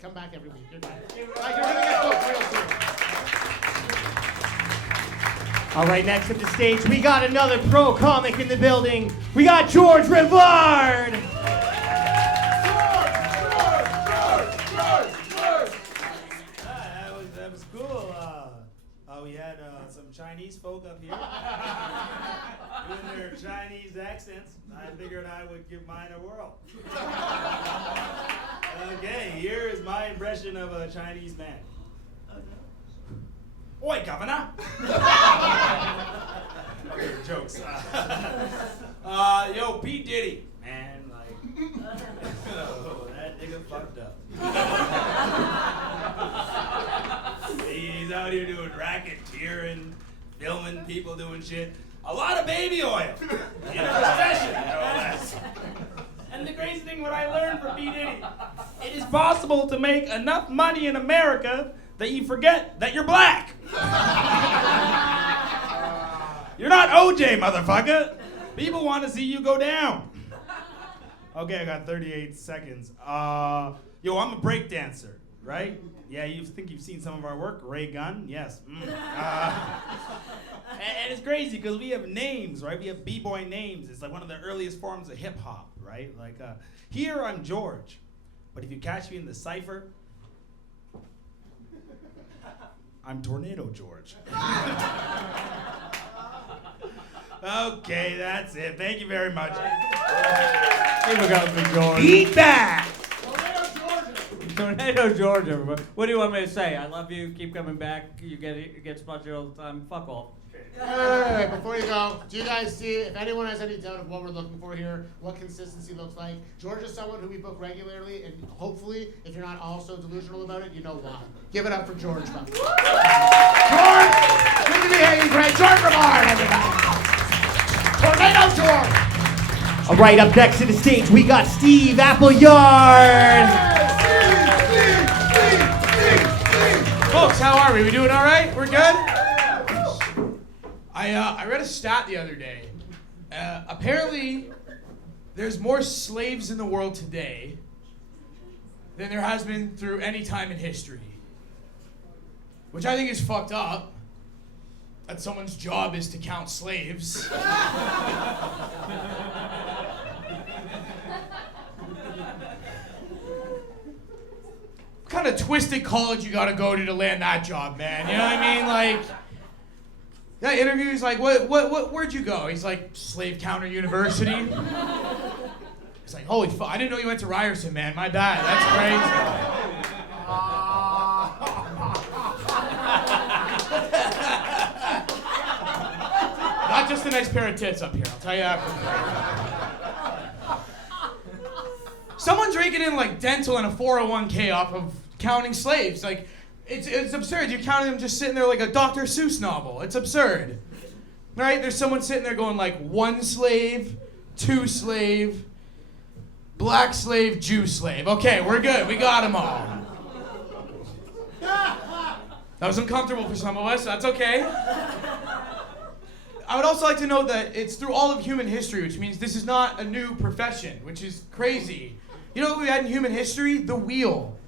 come back every week, you're good. Like, you're gonna get booked real soon. All right, next up the stage, we got another pro comic in the building. We got George Rivard. That was cool. We had some Chinese folk up here doing their Chinese accents. I figured I would give mine a whirl. Okay, here is my impression of a Chinese man. Oi, governor! Okay, jokes. Yo, P. Diddy. Man, like, oh, that nigga fucked up. He's out here doing racketeering, filming people doing shit. A lot of baby oil in a recession, no less. And the crazy thing, what I learned from P. Diddy, it is possible to make enough money in America that you forget that you're black. You're not OJ, motherfucker. People want to see you go down. Okay, I got 38 seconds. Yo, I'm a break dancer, right? Yeah, you think you've seen some of our work? Ray Gunn, yes. And it's crazy because we have names, right? We have b-boy names. It's like one of the earliest forms of hip hop, right? Like, here I'm George, but if you catch me in the cypher, I'm Tornado George. Okay, that's it. Thank you very much. Keep it going for George. Feedback. Tornado, Georgia. What do you want me to say? I love you. Keep coming back. You get spotted all the time. Fuck off. Wait, before you go, do you guys see, if anyone has any doubt of what we're looking for here, what consistency looks like, George is someone who we book regularly, and hopefully, if you're not also delusional about it, you know why. Give it up for George. George! Good to be hanging great. George Bloor, everybody. Tornado George! All right, up next to the stage, we got Steve Appleyard. Folks, how are we? We doing all right? We're good? I read a stat the other day. Apparently, there's more slaves in the world today than there has been through any time in history. Which I think is fucked up. That someone's job is to count slaves. What kind of twisted college you gotta go to land that job, man? You know what I mean? Like, that interview, he's like, where'd you go? He's like, Slave Counter University. He's like, holy fuck, I didn't know you went to Ryerson, man. My bad, that's crazy. Not just a nice pair of tits up here, I'll tell you that. Someone's raking in like dental and a 401k off of counting slaves. Like, it's absurd. You're counting them just sitting there like a Dr. Seuss novel. It's absurd. Right? There's someone sitting there going like 1 slave, 2 slave, black slave, Jew slave. Okay, we're good. We got them all. That was uncomfortable for some of us. That's okay. I would also like to note that it's through all of human history, which means this is not a new profession, which is crazy. You know what we had in human history? The wheel.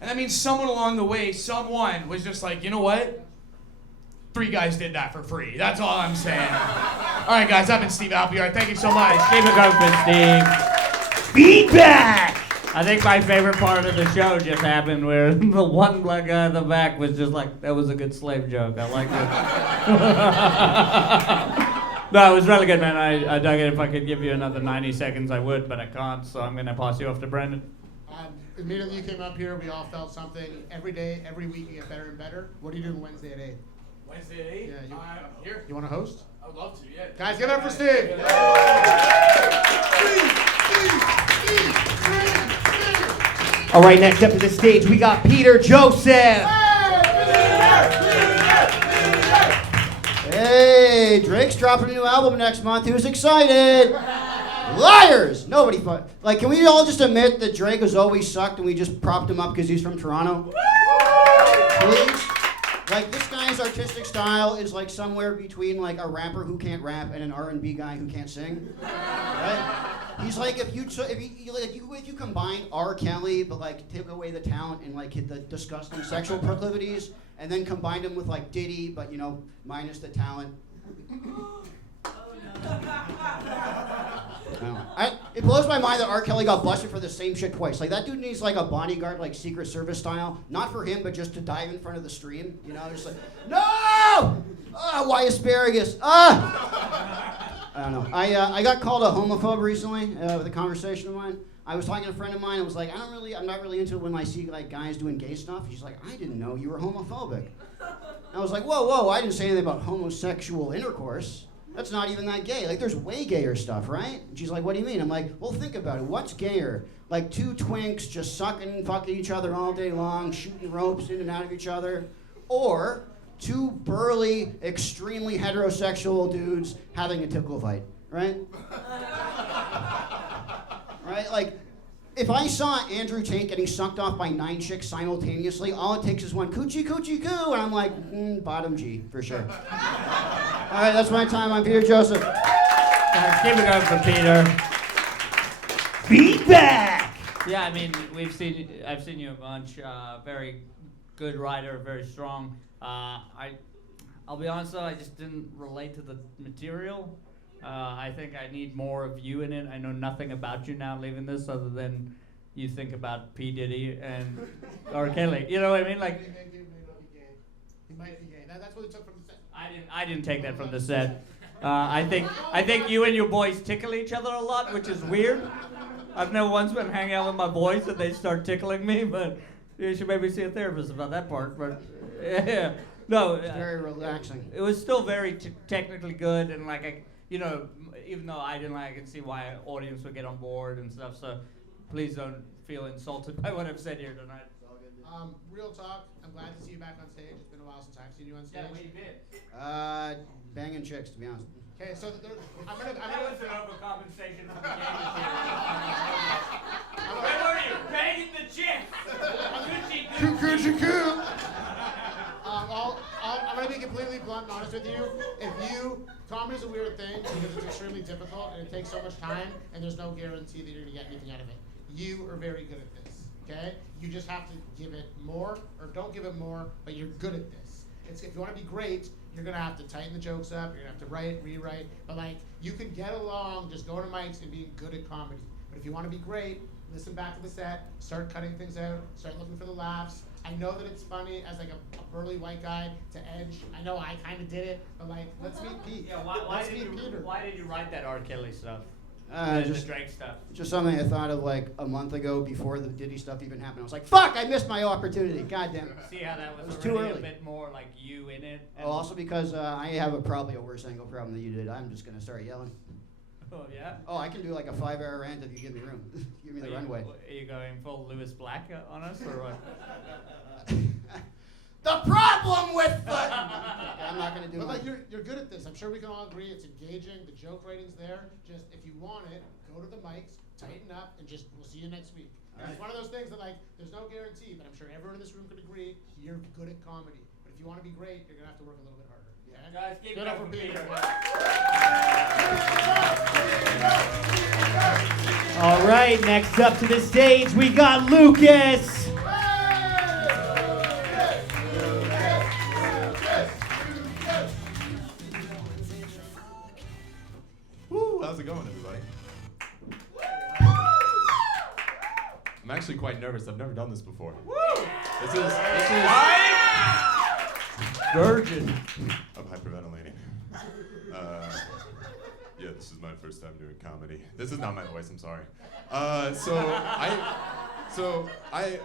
And that means someone along the way, someone was just like, you know what? 3 guys did that for free. That's all I'm saying. All right, guys, I've been Steve Appleyard. Thank you so much. Keep it going for Steve. Feedback. I think my favorite part of the show just happened where the one black guy in the back was just like, that was a good slave joke. I like it. No, it was really good, man. I dug it. If I could give you another 90 seconds, I would, but I can't, so I'm going to pass you off to Brendan. Immediately you came up here, we all felt something. Every day, every week, you get better and better. What are you doing Wednesday at 8? Wednesday at 8? Yeah, I'm here. You want to host? I would love to, yeah. Guys, give it up for Steve. All right, next up to the stage, we got Peter Joseph. Hey, Drake's dropping a new album next month. Who's excited? Liars! Nobody like, can we all just admit that Drake has always sucked and we just propped him up because he's from Toronto? Please? Like, this guy's artistic style is like somewhere between like a rapper who can't rap and an R&B guy who can't sing. Right? He's like, if you combine R. Kelly but like take away the talent and like hit the disgusting sexual proclivities and then combine him with like Diddy but you know minus the talent. It blows my mind that R. Kelly got busted for the same shit twice. Like, that dude needs like a bodyguard, like Secret Service style. Not for him, but just to dive in front of the stream. You know, just like, no! Why asparagus? I don't know. I got called a homophobe recently with a conversation of mine. I was talking to a friend of mine and was like, I'm not really into it when I see like guys doing gay stuff. She's like, I didn't know you were homophobic. And I was like, whoa, I didn't say anything about homosexual intercourse. That's not even that gay. Like, there's way gayer stuff, right? And she's like, what do you mean? I'm like, well, think about it. What's gayer? Like 2 twinks just sucking and fucking each other all day long, shooting ropes in and out of each other? Or 2 burly, extremely heterosexual dudes having a tickle fight, right? Right? Like, if I saw Andrew Tate getting sucked off by 9 chicks simultaneously, all it takes is one coochie coochie coo, and I'm like, bottom G, for sure. All right, that's my time. I'm Peter Joseph. Guys, keep it going for Peter. Feedback! Yeah, I mean, I've seen you a bunch. Very good writer, very strong. I'll be honest though, I just didn't relate to the material. I think I need more of you in it. I know nothing about you now leaving this other than you think about P. Diddy and R. Kelly. You know what I mean? Like, He might be gay. That's what he took from the set. I didn't take that from the set. I think you and your boys tickle each other a lot, which is weird. I've never once been hanging out with my boys and they start tickling me, but you should maybe see a therapist about that part. But yeah, no, It's very relaxing. it was still very technically good, and like even though I didn't like, I can see why an audience would get on board and stuff. So please don't feel insulted by what I've said here tonight. Real talk, I'm glad to see you back on stage. It's been a while since I've seen you on stage. Yeah, we did. Banging chicks, to be honest. Okay, so I'm gonna. That was an overcompensation for the game. Where were you? Banging the chick. Coochie coo. I'm gonna be completely blunt and honest with you. Comedy's a weird thing because it's extremely difficult and it takes so much time and there's no guarantee that you're gonna get anything out of it. You are very good at this, okay? You just have to give it more or don't give it more, but you're good at this. If you want to be great, you're gonna have to tighten the jokes up. You're gonna have to write, rewrite. But like, you can get along just going to mics and being good at comedy. But if you want to be great, listen back to the set, start cutting things out, start looking for the laughs. I know that it's funny as like a burly white guy to edge. I know I kind of did it, but like, let's meet Pete. Yeah, why did you write that R. Kelly stuff? The Drake stuff. Just something I thought of like a month ago before the Diddy stuff even happened. I was like, fuck, I missed my opportunity. God damn it. See how that was too already early. a bit more like you in it? Oh, also because I have probably a worse angle problem than you did. I'm just going to start yelling. Oh, yeah? Oh, I can do like a 5-hour rant if you give me room. Give me the runway. Are you going full Lewis Black on us or what? The problem with the... I'm not going to do But my... like, you're good at this. I'm sure we can all agree it's engaging. The joke writing's there. Just if you want it, go to the mics, tighten up, and just we'll see you next week. And it's one of those things that like there's no guarantee, but I'm sure everyone in this room could agree you're good at comedy. But if you want to be great, you're gonna have to work a little bit harder. Yeah. Guys, give Good it up up for for Peter. All right, next up to the stage, we got Lucas. Woo, how's it going, everybody? I'm actually quite nervous. I've never done this before. This is Virgin. I'm hyperventilating. Yeah, this is my first time doing comedy. This is not my voice, I'm sorry.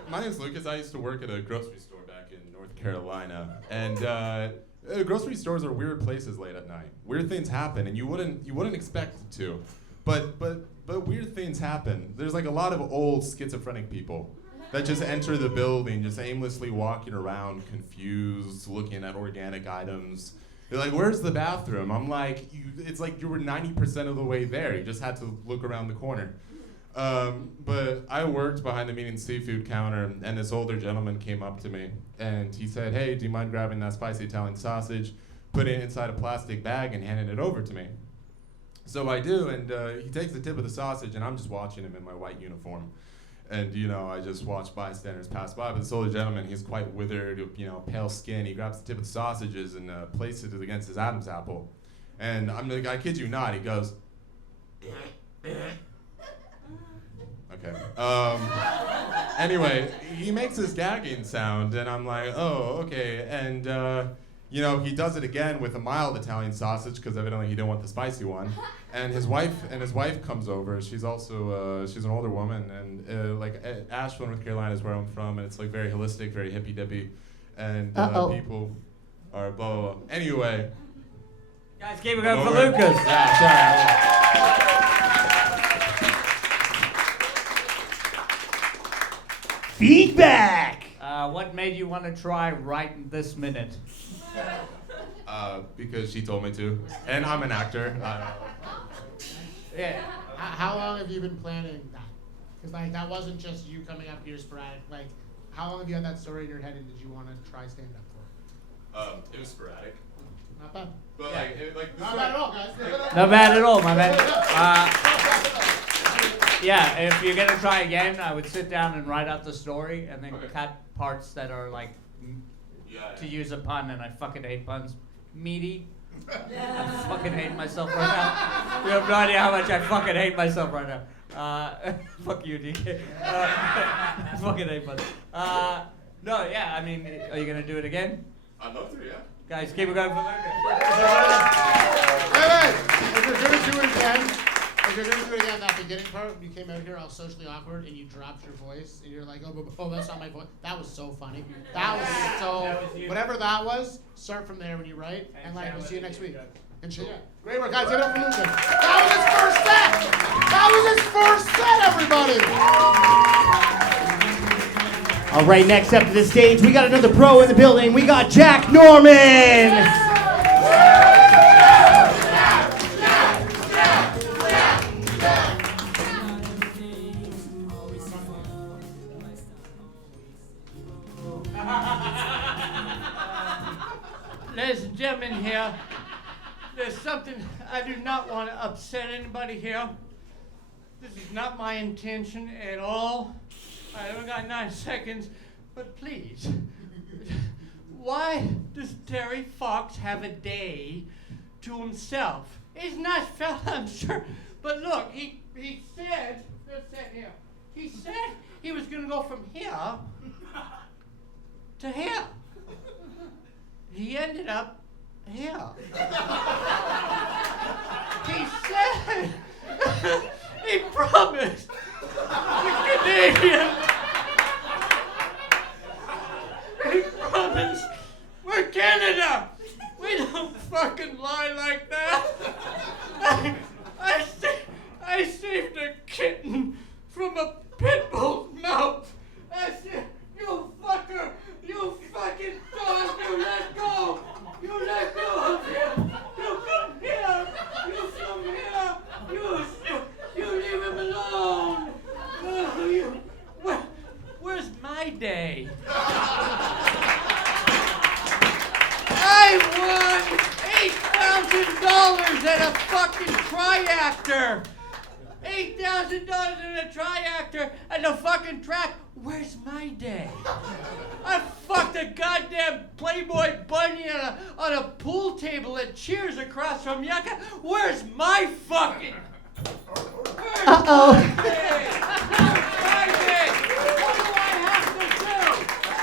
My name's Lucas. I used to work at a grocery store back in North Carolina, and grocery stores are weird places late at night. Weird things happen, and you wouldn't expect it to, but weird things happen. There's like a lot of old schizophrenic people that just enter the building, just aimlessly walking around, confused, looking at organic items. They're like, "Where's the bathroom?" I'm like, "It's like you were 90% of the way there. You just had to look around the corner." But I worked behind the meeting seafood counter, and this older gentleman came up to me, and he said, "Hey, do you mind grabbing that spicy Italian sausage, putting it inside a plastic bag, and handing it over to me?" So I do, and he takes the tip of the sausage, and I'm just watching him in my white uniform. And, I just watch bystanders pass by. But this older gentleman, he's quite withered, pale skin. He grabs the tip of the sausages and places it against his Adam's apple. And I'm like, I kid you not, he goes, okay. Anyway, he makes this gagging sound, and I'm like, oh, okay. And, he does it again with a mild Italian sausage, because evidently he didn't want the spicy one. And his wife comes over. She's also she's an older woman, and Asheville, North Carolina is where I'm from, and it's like very holistic, very hippy dippy, and people are blah blah blah. Anyway, guys, keep it going for Lucas. Yeah, sorry. Feedback. What made you want to try right this minute? Because she told me to, and I'm an actor. Yeah. How long have you been planning that? Because like that wasn't just you coming up here sporadic. Like, how long have you had that story in your head, and did you want to try stand up for? It was sporadic. Not bad. But not bad at all, guys. Not bad at all, my man. Yeah, if you're gonna try again, I would sit down and write out the story, and then cut parts that are like, to use a pun, and I fucking hate puns, meaty. I fucking hate myself right now. You have no idea how much I fucking hate myself right now. Fuck you, DK. I fucking hate puns. No, yeah, I mean, are you gonna do it again? I'd love to, yeah. Guys, keep it going for Lucas. Hey, again, if you're gonna do it again, that beginning part, when you came out here all socially awkward and you dropped your voice and you're like, oh, that's not my voice. That was so funny. That was whatever that was. Start from there when you write, and like we'll see you next week. And shit. Great work, guys. Give it up for Lucas. That was his first set. That was his first set, everybody. All right, next up to the stage, we got another pro in the building. We got Jack Norman. Ladies and gentlemen here, there's something I do not want to upset anybody here. This is not my intention at all. I only got 9 seconds, but please, why does Terry Fox have a day to himself? He's a nice fella, I'm sure, but look, he said, let's sit here. He said he was going to go from here to here. He ended up here. He said, he promised the Canadian. He promised we're Canada. We don't fucking lie like that. I saved a kitten from a pit bull's mouth. I said, you fucker, you fucking dog, you let go. You let go of him. You come here. You come here. You leave him alone. Where's my day? I won $8,000 at a fucking triactor. $8,000 in a triactor at the fucking track. Where's my day? I fucked a goddamn Playboy bunny on a pool table at Cheers across from Yucca. Where's my fucking? Uh-oh. My day? My day? What do I have to do?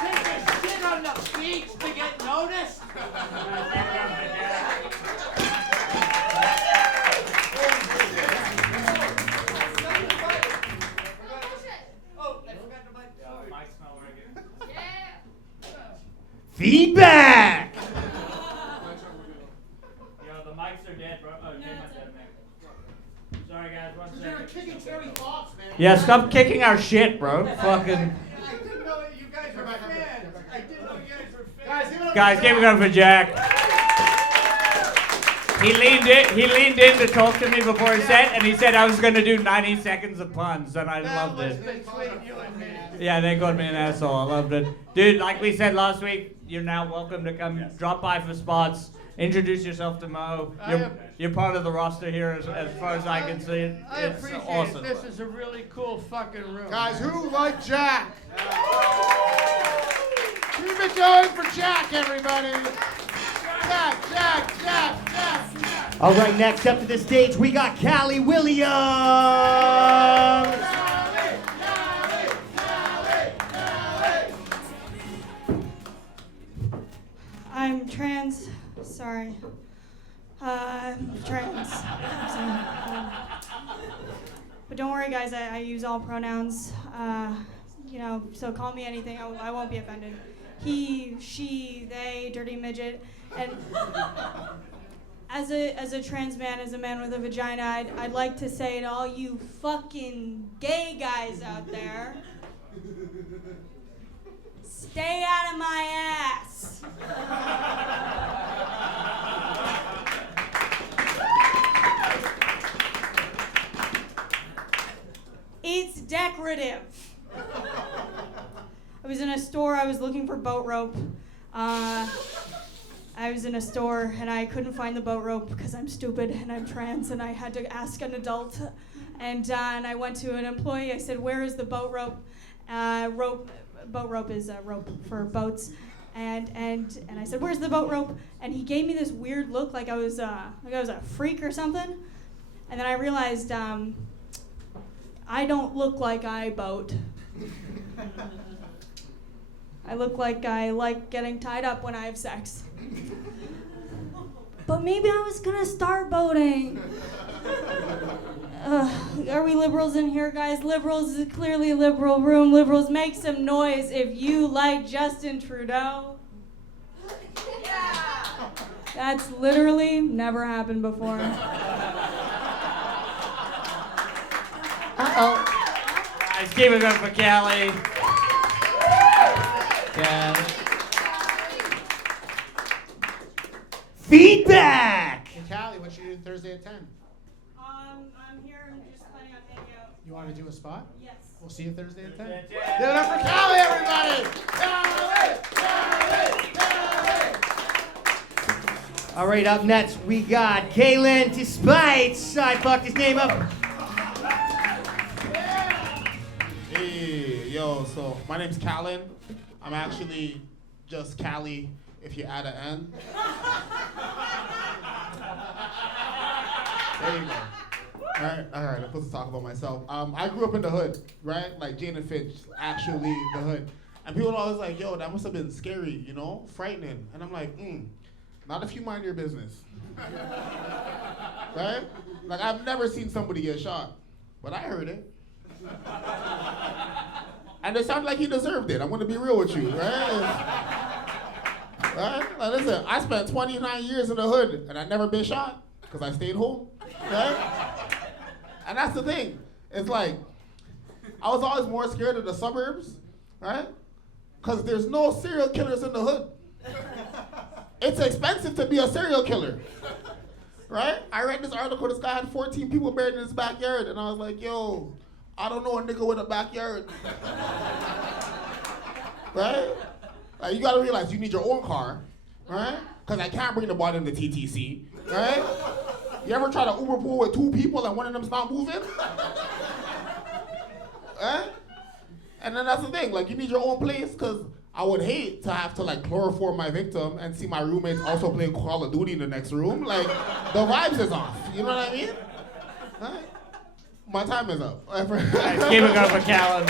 Take a shit on the beach to get noticed? Feedback. Yo, the mics are dead, bro. Oh, they might dead, man. Sorry, guys. One second. Kicking Terry Fox, man. Yeah, stop kicking our shit, bro. Fucking. I didn't know that you guys were fans. I didn't know you guys were fans. Guys, give it up for Jack. He leaned in to talk to me before his set, and he said I was going to do 90 seconds of puns, and I loved it. Yeah, they called me an asshole. I loved it. Dude, like we said last week, you're now welcome to come drop by for spots. Introduce yourself to Mo. You're part of the roster here as far as I can see it. I It's appreciate awesome. it. This is a really cool fucking room. Guys, who like Jack? Keep it going for Jack, everybody. Jack. All right, next up to the stage, we got Callie Williams. I'm trans. Sorry. I'm trans. I'm sorry. But don't worry, guys. I use all pronouns. So call me anything. I won't be offended. He, she, they, dirty midget. And as a trans man, as a man with a vagina, I'd like to say to all you fucking gay guys out there, stay out of my ass. It's decorative. I was in a store, I was looking for boat rope. I was in a store and I couldn't find the boat rope because I'm stupid and I'm trans and I had to ask an adult. And I went to an employee, I said, where is the boat rope? Boat rope is a rope for boats. And I said, where's the boat rope? And he gave me this weird look like I was a freak or something. And then I realized I don't look like I boat. I look like I like getting tied up when I have sex. But maybe I was gonna start boating. Are we liberals in here, guys? Liberals is clearly a liberal room. Liberals, make some noise if you like Justin Trudeau. That's literally never happened before. Uh-oh. Guys, keep it up for Callie. Yeah. Feedback! Hey, Callie, what you doing Thursday at 10? I'm here. I'm just planning on hanging out. You want to do a spot? Yes. We'll see you Thursday at 10. Give it up for Callie, everybody! All right, up next, we got Kalen Despite. I fucked his name up. Hey, yo, so my name's Callan. I'm actually just Callie if you add an N. There you go. All right, I'm supposed to talk about myself. I grew up in the hood, right? Like Jane and Finch, actually the hood. And people are always like, yo, that must have been scary, you know, frightening. And I'm like, not if you mind your business. Right? Like, I've never seen somebody get shot, but I heard it. And it sounded like he deserved it. I'm gonna be real with you, right? Right? Like, listen, I spent 29 years in the hood and I never been shot because I stayed home, right? And that's the thing. It's like, I was always more scared of the suburbs, right? Because there's no serial killers in the hood. It's expensive to be a serial killer, right? I read this article, this guy had 14 people buried in his backyard, and I was like, yo, I don't know a nigga with a backyard. Right? Like, you gotta realize you need your own car, right? Because I can't bring the body in the TTC, right? You ever try to Uber pool with 2 people and one of them's not moving? Right? And then that's the thing, like, you need your own place, because I would hate to have to, like, chloroform my victim and see my roommates also playing Call of Duty in the next room. Like, the vibes is off. You know what I mean? Right? My time is up. Guys, keep it up for Callan.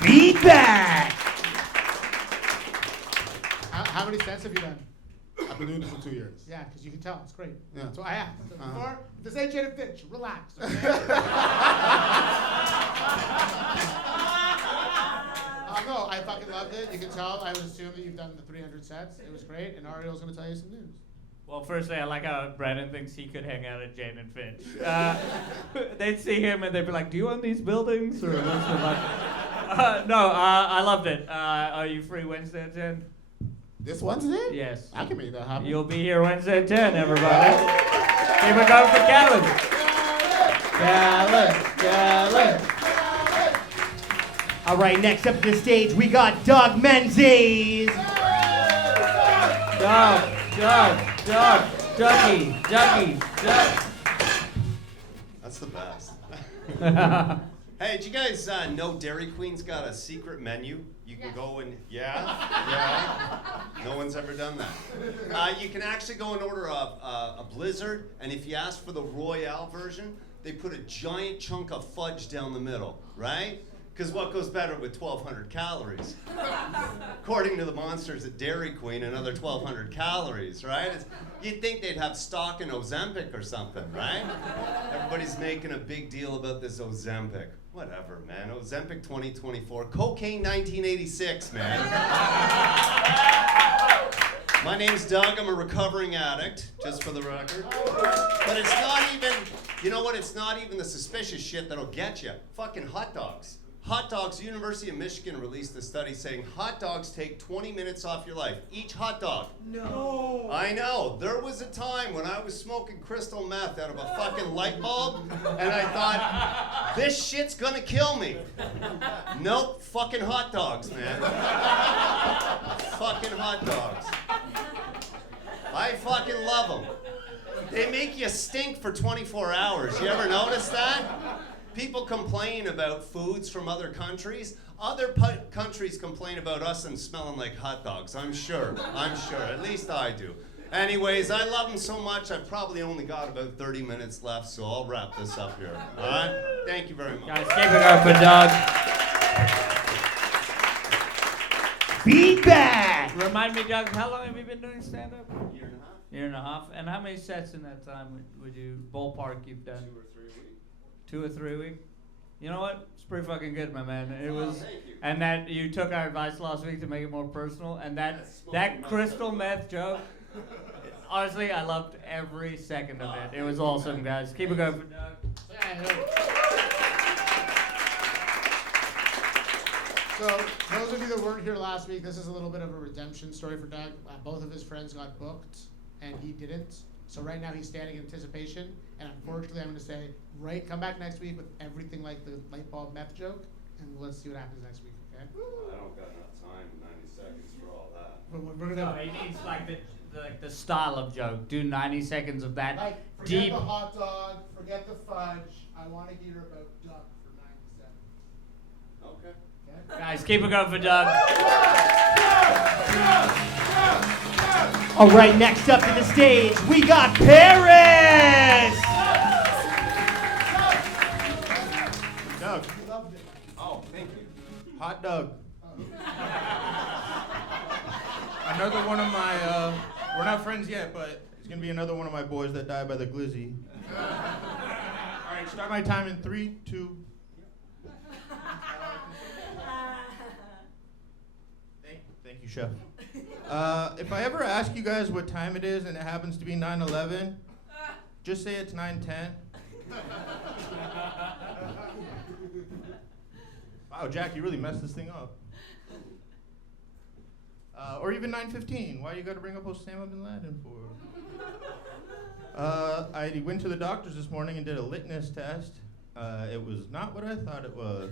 Feedback! How many sets have you done? I've been doing this for 2 years. Yeah, because you can tell. It's great. Yeah. So I asked. So before, this ain't Jane and Finch. Relax, okay? No, I fucking loved it. You can tell. I would assume that you've done the 300 sets. It was great. And Ariel's going to tell you some news. Well, firstly, I like how Brandon thinks he could hang out at Jane and Finch. They'd see him and they'd be like, do you own these buildings? Or like, no, I loved it. Are you free Wednesday at 10? This Wednesday? Yes. I can make that happen. You'll be here Wednesday at 10, everybody. Keep it going for Callan. Callan. All right, next up to the stage, we got Doug Menzies. Dougie. That's the best. Hey, did you guys know Dairy Queen's got a secret menu? You can go and, yeah. No one's ever done that. You can actually go and order a Blizzard, and if you ask for the Royale version, they put a giant chunk of fudge down the middle, right? Because what goes better with 1,200 calories? According to the monsters at Dairy Queen, another 1,200 calories, right? You'd think they'd have stock in Ozempic or something, right? Everybody's making a big deal about this Ozempic. Whatever, man. Ozempic 2024. Cocaine 1986, man. My name's Doug. I'm a recovering addict, just for the record. But it's not even, you know what? It's not even the suspicious shit that'll get you. Fucking hot dogs. Hot dogs, University of Michigan released a study saying hot dogs take 20 minutes off your life. Each hot dog. No. I know. There was a time when I was smoking crystal meth out of a fucking light bulb, and I thought, this shit's gonna kill me. Nope, fucking hot dogs, man. Fucking hot dogs. I fucking love them. They make you stink for 24 hours. You ever notice that? People complain about foods from other countries. Other countries complain about us and smelling like hot dogs. I'm sure. At least I do. Anyways, I love them so much, I've probably only got about 30 minutes left, so I'll wrap this up here. All right? Thank you very much. Guys, keep it up for Doug. Feedback! Remind me, Doug, how long have you been doing stand-up? Year and a half. Year and a half. And how many sets in that time would you ballpark you've done? 2 or 3 weeks. 2 or 3 weeks. You know what? It's pretty fucking good, my man. It was, thank you. and that you took our advice last week to make it more personal, and that crystal meth joke. Honestly, I loved every second of it. It was awesome, guys. Keep it going for Doug. So, those of you that weren't here last week, this is a little bit of a redemption story for Doug. Both of his friends got booked, and he didn't. So right now he's standing in anticipation, and unfortunately I'm going to say, come back next week with everything like the light bulb meth joke, and let's see what happens next week, okay? I don't got enough time, 90 seconds for all that. But we're gonna. No, it needs like the style of joke. Do 90 seconds of that Like, forget deep. the hot dog, forget the fudge. I want to hear about Doug for 90 seconds. Okay. Guys, keep it going for Doug. All right, next up to the stage, we got Paris. Doug. Oh, thank you. Hot Doug. Another one of my, we're not friends yet, but it's going to be another one of my boys that died by the glizzy. All right, start my time in 3, 2. Thank you, Chef. If I ever ask you guys what time it is and it happens to be 9/11, just say it's 9:10. Wow, Jack, you really messed this thing up. Or even 9:15. Why you got to bring up Osama bin Laden for? I went to the doctors this morning and did a litmus test. It was not what I thought it was.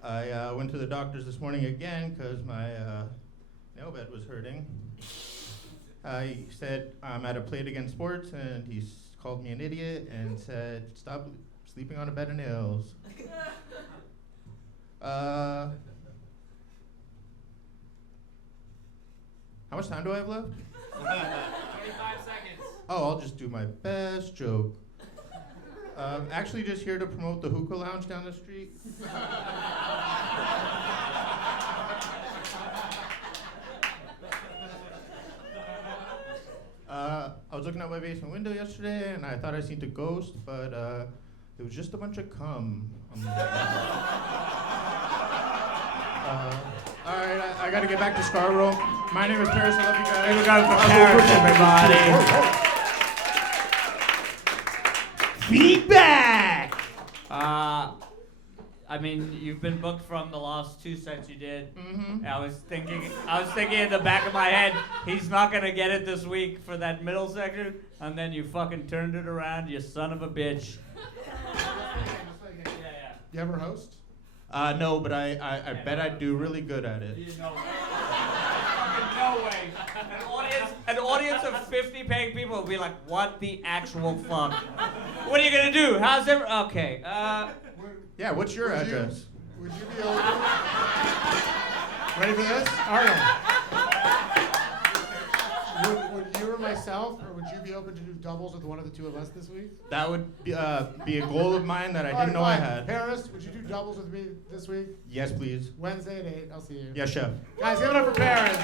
I went to the doctors this morning again because my nail bed was hurting. He said I'm at a plate against sports, and he called me an idiot and said stop sleeping on a bed of nails. How much time do I have left? 25 seconds. Oh, I'll just do my best joke. Actually just here to promote the hookah lounge down the street. I was looking out my basement window yesterday and I thought I seen a ghost, but it was just a bunch of cum. All right, I gotta get back to Scarborough. My name is Paris, I love you guys. Here we go for Paris, everybody. Feedback! I mean, you've been booked from the last 2 sets you did. Mm-hmm. I was thinking in the back of my head, he's not gonna get it this week for that middle section, and then you fucking turned it around, you son of a bitch. You ever host? No, but I bet I'd do really good at it. No way. An audience of 50 paying people will be like, what the actual fuck? What are you gonna do? How's it? Okay. Yeah, what's your address? Would you be open? Ready for this? Arnold. Would you or myself, or would you be open to do doubles with one of the two of us this week? That would be a goal of mine that I didn't know I had. Paris, would you do doubles with me this week? Yes, please. Wednesday at 8. I'll see you. Yes, chef. Guys, give it up for Paris.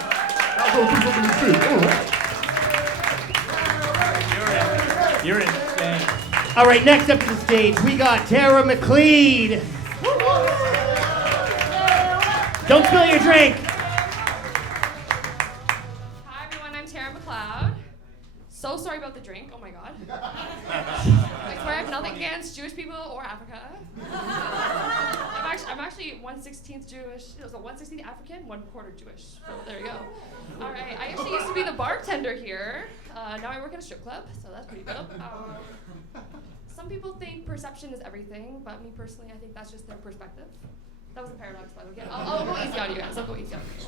You're insane. All right, next up to the stage, we got Tara McLeod. Don't spill your drink. Hi everyone, I'm Tara McLeod. So sorry about the drink, oh my god. I swear I have nothing against Jewish people or Africa. I'm actually 1/16 Jewish, it was a 1/16 African, 1/4 Jewish. So there you go. Alright, I actually used to be the bartender here. Now I work at a strip club, so that's pretty dope. Some people think perception is everything, but me personally, I think that's just their perspective. That was a paradox, by the way. I'll go easy on you guys. I'll go easy on you.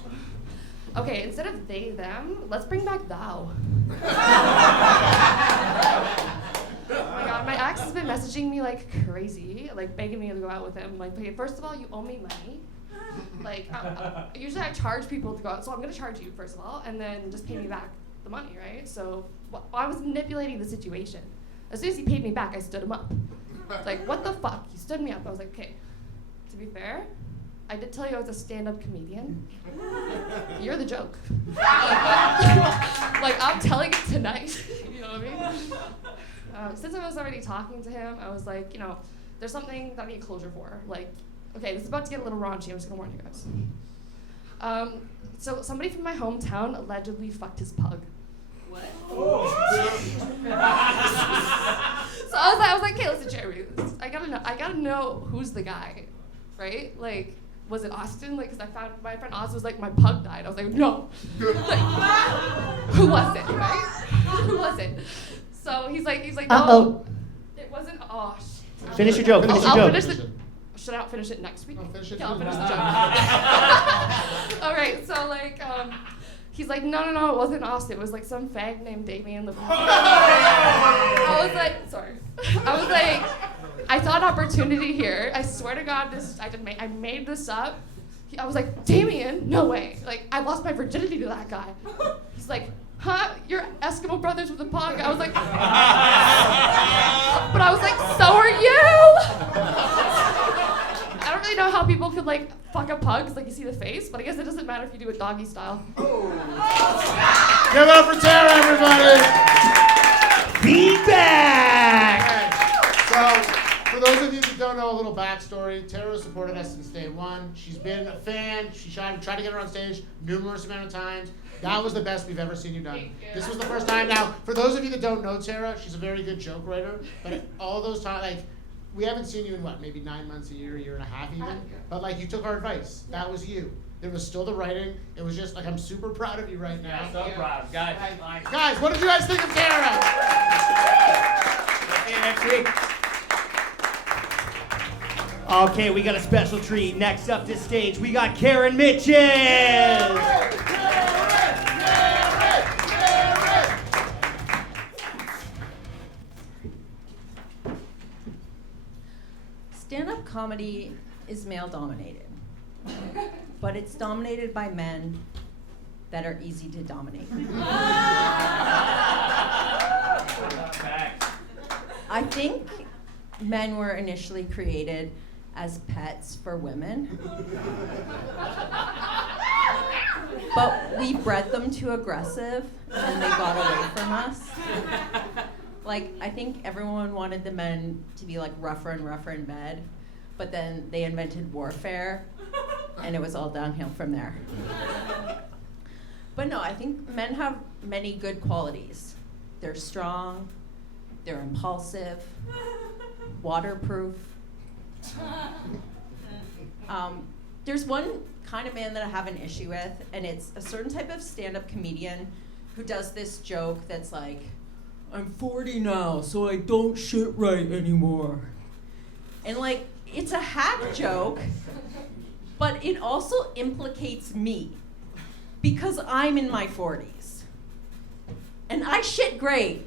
Okay, instead of they, them, let's bring back thou. Oh my god, my ex has been messaging me like crazy, like begging me to go out with him. Like, okay, first of all, you owe me money. Like, usually I charge people to go out, so I'm gonna charge you, first of all, and then just pay me back the money, right? So, I was manipulating the situation. As soon as he paid me back, I stood him up. Like, what the fuck? He stood me up. I was like, okay, to be fair, I did tell you I was a stand-up comedian. You're the joke. Like, I'm telling it tonight. You know what I mean? Since I was already talking to him, I was like, you know, there's something that I need closure for. Like, okay, this is about to get a little raunchy. I'm just gonna warn you guys. So somebody from my hometown allegedly fucked his pug. What? So I was like, okay, listen, Jeremy, I gotta know who's the guy, right? Like, was it Austin? Like, cause I found my friend Austin was like, my pug died. I was like, no. Like, who was it, right? Who was it? So he's like, no. It wasn't. Oh shit. Finish your joke. I'll finish the. Should I not finish it next week? Yeah, I'll finish the joke. All right, so like, he's like, no, it wasn't Austin. It was like some fag named Damien. I was like, sorry. I was like, I saw an opportunity here. I swear to God, I made this up. I was like, Damien? No way. Like, I lost my virginity to that guy. He's like, huh? You're Eskimo brothers with a pug? I was like, but I was like, so are you? I don't really know how people could like fuck a pug, 'cause like you see the face, but I guess it doesn't matter if you do it doggy style. Give it up for Tara, everybody! Feedback! So, for those of you who don't know a little backstory, Tara supported us since day one. She's been a fan. She tried to get her on stage numerous amount of times. That was the best we've ever seen you done. This was the first time. Now, for those of you that don't know Tara, she's a very good joke writer, but all those times, like, we haven't seen you in what, maybe 9 months, a year and a half even? But like, you took our advice. That was you. There was still the writing. It was just like, I'm super proud of you right now. Yeah, so proud. Guys, what did you guys think of Tara? See you next week. Okay, we got a special treat. Next up this stage, we got Karen Mitchell. Stand-up comedy is male-dominated, but it's dominated by men that are easy to dominate. I think men were initially created as pets for women, but we bred them too aggressive and they got away from us. Like, I think everyone wanted the men to be like rougher in bed, but then they invented warfare and it was all downhill from there. But no, I think men have many good qualities. They're strong, they're impulsive, waterproof. There's one kind of man that I have an issue with, and it's a certain type of stand-up comedian who does this joke that's like, I'm 40 now, so I don't shit right anymore. And like, it's a hack joke, but it also implicates me because I'm in my 40s. And I shit great.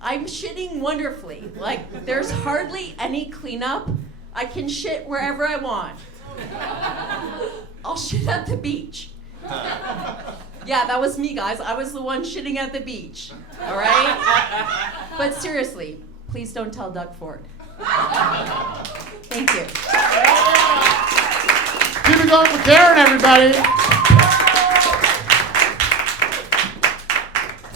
I'm shitting wonderfully. Like, there's hardly any cleanup. I can shit wherever I want. I'll shit at the beach. Yeah, that was me, guys. I was the one shitting at the beach. All right? But seriously, please don't tell Doug Ford. Thank you. Keep it going for Karen, everybody.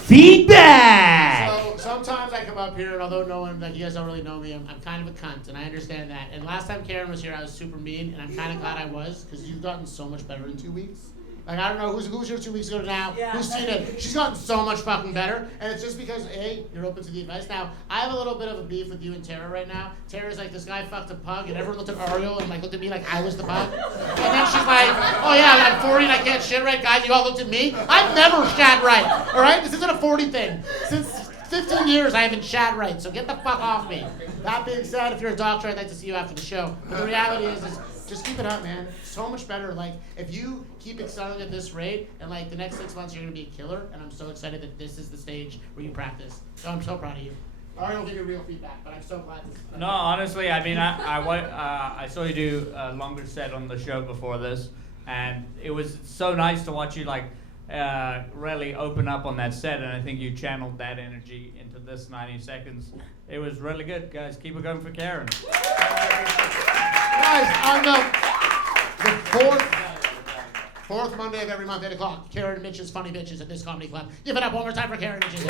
Feedback! So sometimes I come up here, and although no one, like you guys don't really know me, I'm kind of a cunt, and I understand that. And last time Karen was here, I was super mean, and I'm kind of glad I was, because you've gotten so much better in 2 weeks. Like, I don't know who's here 2 weeks ago now, who's seen it. She's gotten so much fucking better, and it's just because, A, you're open to the advice. Now, I have a little bit of a beef with you and Tara right now. Tara's like, this guy fucked a pug, and everyone looked at Ariel and like looked at me like I was the pug. And then she's like, oh yeah, I'm 40 and I can't shit right. Guys, you all looked at me. I've never shat right, all right? This isn't a 40 thing. Since 15 years, I haven't shat right, so get the fuck off me. That being said, if you're a doctor, I'd like to see you after the show. But the reality is just keep it up, man. So much better. Like, if you keep excelling at this rate, and like the next 6 months you're gonna be a killer, and I'm so excited that this is the stage where you practice. So I'm so proud of you. I don't give you real feedback, but I'm so glad this is done. No, honestly, I mean, I saw you do a longer set on the show before this, and it was so nice to watch you like really open up on that set, and I think you channeled that energy into this 90 seconds. It was really good, guys. Keep it going for Karen. Guys, on the fourth Monday of every month, 8 o'clock, Karen and Mitch's Funny Bitches at this comedy club. Give it up one more time for Karen and Mitch's.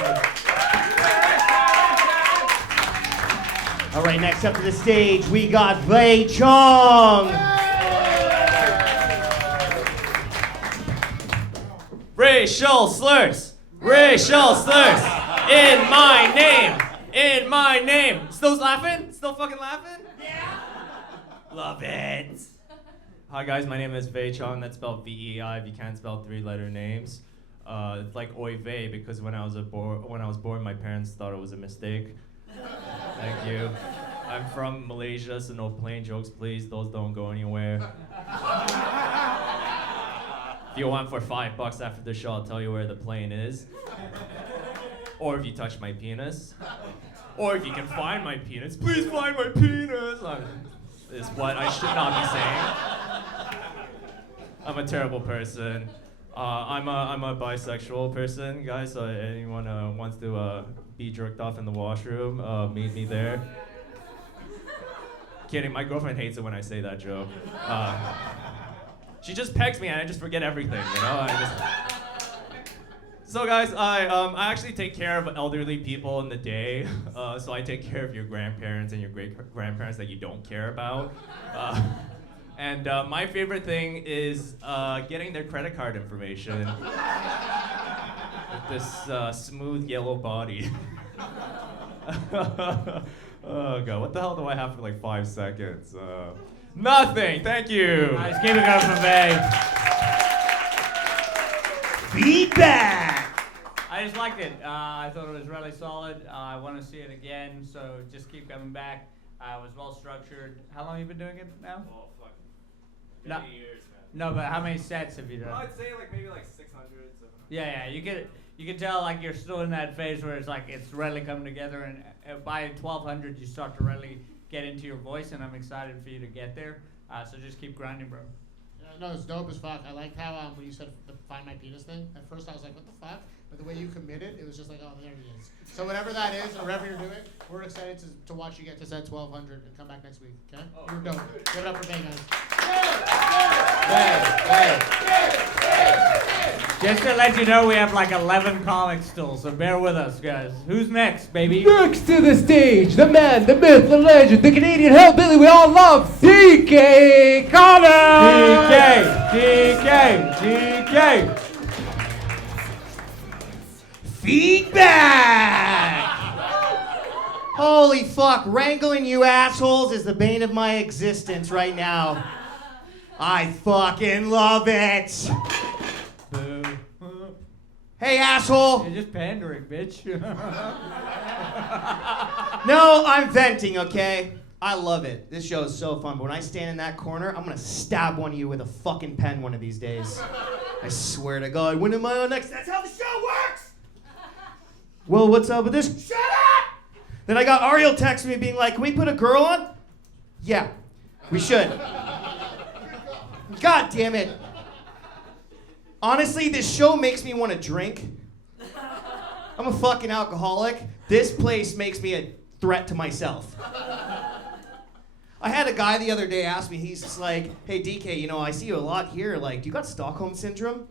All right, next up to the stage, we got Wei Chong. Racial slurs. Racial slurs. In my name. In my name. Still laughing? Still fucking laughing? Yeah. Love it. Hi guys, my name is Wei Chong. That's spelled V-E-I if you can't spell 3-letter names. It's like Oi Wei because when I was born, my parents thought it was a mistake. Thank you. I'm from Malaysia, so no plane jokes, please. Those don't go anywhere. If you want for $5 after the show, I'll tell you where the plane is. Or if you touch my penis. Or if you can find my penis, please find my penis. Is what I should not be saying. I'm a terrible person. I'm a bisexual person, guys. So anyone wants to be jerked off in the washroom, meet me there. Kidding, my girlfriend hates it when I say that joke. She just pegs me and I just forget everything, you know? So guys, I actually take care of elderly people in the day. So I take care of your grandparents and your great-grandparents that you don't care about. And my favorite thing is getting their credit card information with this smooth yellow body. Oh god, what the hell do I have for like 5 seconds? Nothing, thank you. Nice, keep it going for Bay. Feedback! I just liked it. I thought it was really solid. I want to see it again, so just keep coming back. It was well structured. How long have you been doing it now? Oh, fuck. No. Many years, man. No, but how many sets have you done? I'd say like maybe like 600, 700. Yeah, you can tell like you're still in that phase where it's like it's really coming together, and by 1200 you start to really get into your voice, and I'm excited for you to get there. So just keep grinding, bro. Yeah, no, it's dope as fuck. I liked how when you said the find my penis thing. At first I was like, what the fuck? But the way you committed, it was just like, oh, there it is. So whatever that is, or whatever you're doing, we're excited to watch you get to set 1200 and come back next week. Okay? You're dope. Give it up for Vegas. Just to let you know, we have like 11 comics still, so bear with us, guys. Who's next, baby? Next to the stage, the man, the myth, the legend, the Canadian hillbilly we all love, DK Connor! DK! Feedback! Holy fuck, wrangling you assholes is the bane of my existence right now. I fucking love it. Boo. Hey, asshole. You're just pandering, bitch. No, I'm venting, okay? I love it. This show is so fun, but when I stand in that corner, I'm gonna stab one of you with a fucking pen one of these days. I swear to God, when am I on next? That's how the show works! Well, what's up with this? Shut up! Then I got Ariel texting me being like, can we put a girl on? Yeah, we should. God damn it. Honestly, this show makes me want to drink. I'm a fucking alcoholic. This place makes me a threat to myself. I had a guy the other day ask me, he's just like, hey DK, you know, I see you a lot here, like, do you got Stockholm Syndrome?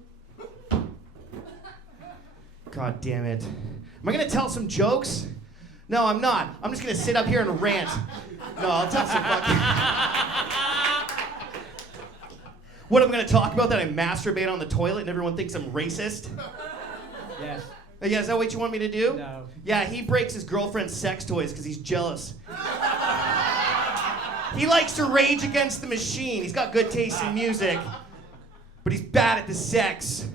God damn it. Am I gonna tell some jokes? No, I'm not. I'm just gonna sit up here and rant. No, I'll tell some fucking... What, I'm gonna talk about that I masturbate on the toilet and everyone thinks I'm racist? Yes. Yeah, is that what you want me to do? No. Yeah, he breaks his girlfriend's sex toys because he's jealous. He likes to rage against the machine. He's got good taste in music, but he's bad at the sex.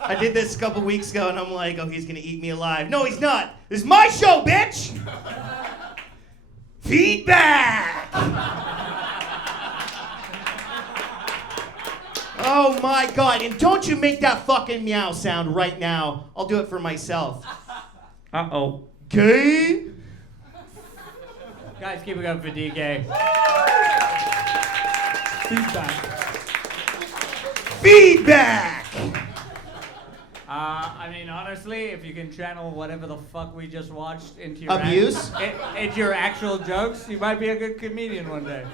I did this a couple weeks ago, and I'm like, oh, he's gonna eat me alive. No, he's not. This is my show, bitch! Feedback! Oh my God, and don't you make that fucking meow sound right now. I'll do it for myself. Uh-oh. Gay? Guys, keep it up for DK. Feedback! I mean, honestly, if you can channel whatever the fuck we just watched into your Abuse? Into your actual jokes, you might be a good comedian one day.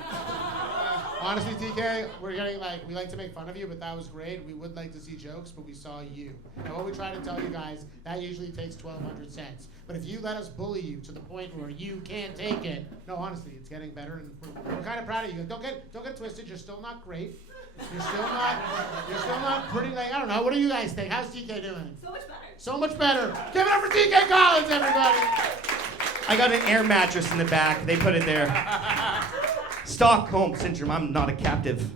Honestly, TK, we like to make fun of you, but that was great. We would like to see jokes, but we saw you. And what we try to tell you guys, that usually takes 1,200 cents. But if you let us bully you to the point where you can't take it, no, honestly, it's getting better, and we're kind of proud of you. Don't get twisted. You're still not great. You're still not pretty. Like, I don't know. What do you guys think? How's TK doing? So much better. So much better. Give it up for TK Collins, everybody. I got an air mattress in the back. They put it there. Stockholm Syndrome. I'm not a captive.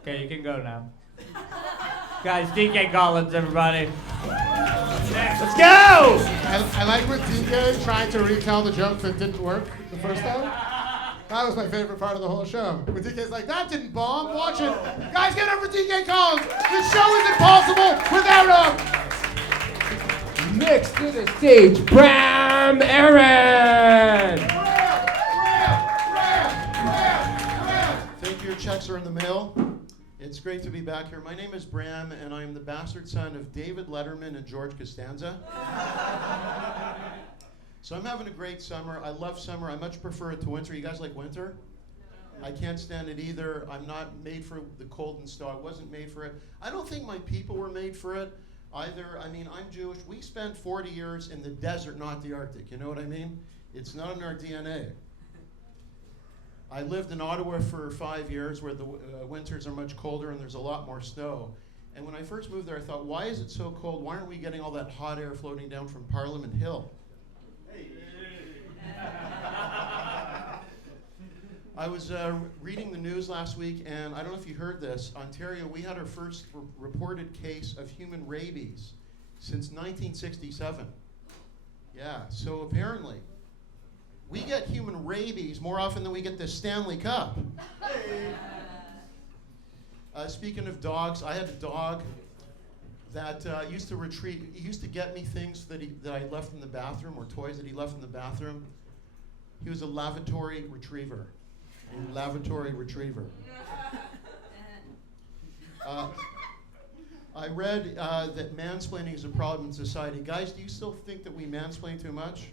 Okay, you can go now. Guys, DK Collins, everybody. Let's go! I like when TK tried to retell the joke that didn't work the first time. That was my favorite part of the whole show. When TK's like, that didn't bomb, watch it. Guys, give it up for TK Collins. This show is impossible without him. Next to the stage, Bram Aaron. Think your checks are in the mail. It's great to be back here. My name is Bram, and I am the bastard son of David Letterman and George Costanza. So I'm having a great summer. I love summer. I much prefer it to winter. You guys like winter? I can't stand it either. I'm not made for the cold and snow. I wasn't made for it. I don't think my people were made for it either. I mean, I'm Jewish. We spent 40 years in the desert, not the Arctic. You know what I mean? It's not in our DNA. I lived in Ottawa for 5 years where the winters are much colder and there's a lot more snow. And when I first moved there, I thought, why is it so cold? Why aren't we getting all that hot air floating down from Parliament Hill? I was reading the news last week, and I don't know if you heard this. Ontario, we had our first reported case of human rabies since 1967. Yeah, so apparently, we get human rabies more often than we get the Stanley Cup. Speaking of dogs, I had a dog that used to get me things that I left in the bathroom, or toys that he left in the bathroom. He was a lavatory retriever. A lavatory retriever. I read that mansplaining is a problem in society. Guys, do you still think that we mansplain too much?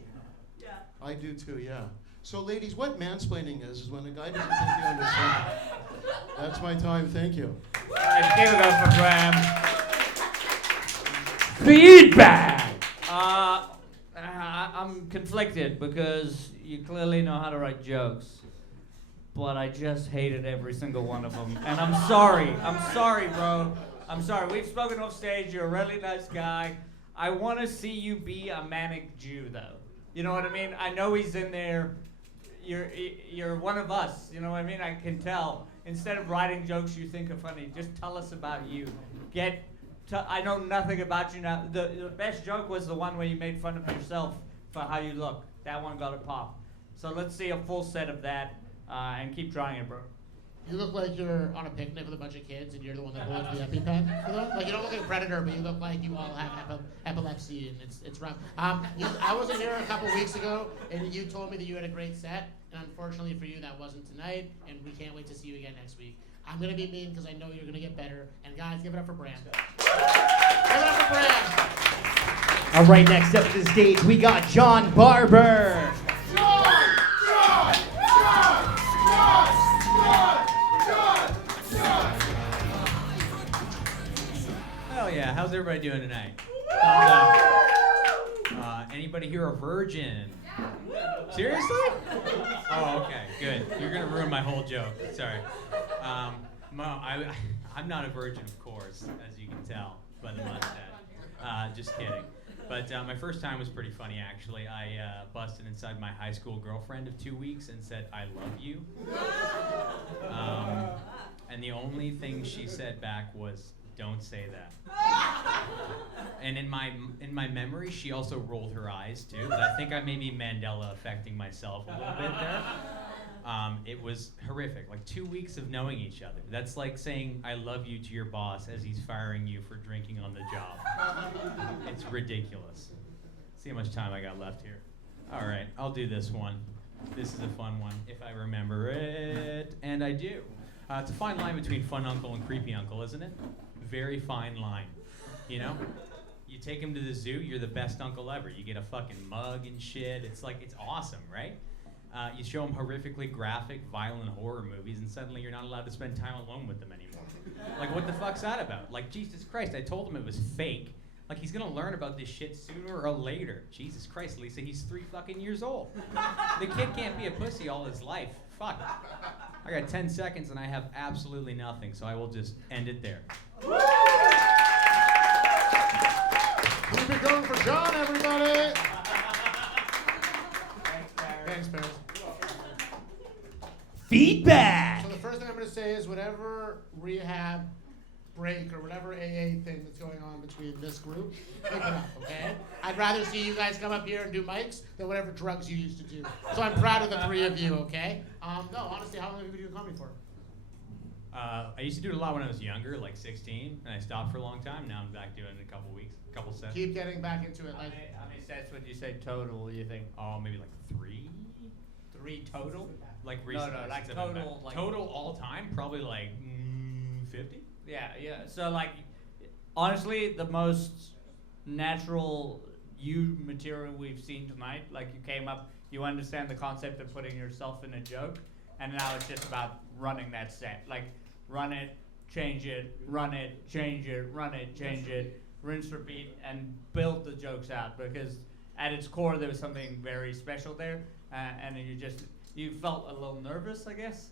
Yeah. I do too, yeah. So ladies, what mansplaining is when a guy doesn't think you understand. That's my time, thank you. Guys, give it up for Graham. Feedback! I'm conflicted because you clearly know how to write jokes, but I just hated every single one of them. And I'm sorry. I'm sorry, bro. I'm sorry. We've spoken off stage. You're a really nice guy. I want to see you be a manic Jew, though. You know what I mean? I know he's in there. You're one of us. You know what I mean? I can tell. Instead of writing jokes you think are funny, just tell us about you. I know nothing about you now. The best joke was the one where you made fun of yourself for how you look. That one got a pop. So let's see a full set of that and keep trying it, bro. You look like you're on a picnic with a bunch of kids and you're the one that holds the EpiPen for them. Like, you don't look like a predator, but you look like you all have epilepsy and it's rough. I wasn't here a couple weeks ago and you told me that you had a great set. And unfortunately for you, that wasn't tonight. And we can't wait to see you again next week. I'm going to be mean because I know you're going to get better. And guys, give it up for Bram. Give it up for Bram. All right, next up to the stage, we got John Barber. Hell yeah, how's everybody doing tonight? Thumbs up. Anybody here a virgin? Seriously? Oh, okay, good. You're gonna ruin my whole joke. Sorry. I'm not a virgin, of course, as you can tell by the mustache. Just kidding. But my first time was pretty funny, actually. I busted inside my high school girlfriend of 2 weeks and said, "I love you." And the only thing she said back was, "Don't say that." And in my memory, she also rolled her eyes too. But I think I may be Mandela affecting myself a little bit there. It was horrific. Like 2 weeks of knowing each other. That's like saying "I love you" to your boss as he's firing you for drinking on the job. It's ridiculous. See how much time I got left here. All right, I'll do this one. This is a fun one if I remember it, and I do. It's a fine line between fun uncle and creepy uncle, isn't it? Very fine line. You know? You take him to the zoo, you're the best uncle ever. You get a fucking mug and shit. It's like, it's awesome, right? You show them horrifically graphic, violent horror movies, and suddenly you're not allowed to spend time alone with them anymore. Like, what the fuck's that about? Like, Jesus Christ, I told him it was fake. Like, he's gonna learn about this shit sooner or later. Jesus Christ, Lisa, he's 3 fucking years old. The kid can't be a pussy all his life. Fuck. I got 10 seconds and I have absolutely nothing, so I will just end it there. Keep it going for John, everybody. Thanks, Paris. Feedback. So the first thing I'm going to say is whatever rehab break or whatever AA thing that's going on between this group, pick it up, okay? I'd rather see you guys come up here and do mics than whatever drugs you used to do. So I'm proud of the 3 of you, okay? No, honestly, how long have you been doing comedy for? I used to do it a lot when I was younger, like 16, and I stopped for a long time. Now I'm back doing it in a couple weeks, couple sets. Keep getting back into it. Like, How many sets would you say total, you think? Oh, maybe like 3? 3 total? Like No, recent no, since like I've been total, back. like- Total all time, probably like 50? Yeah, yeah. So, like, honestly, the most natural you material we've seen tonight, like, you came up, you understand the concept of putting yourself in a joke, and now it's just about running that set. Like, run it, change it, run it, change it, run it, change it, rinse, repeat, and build the jokes out, because at its core, there was something very special there, and you felt a little nervous, I guess.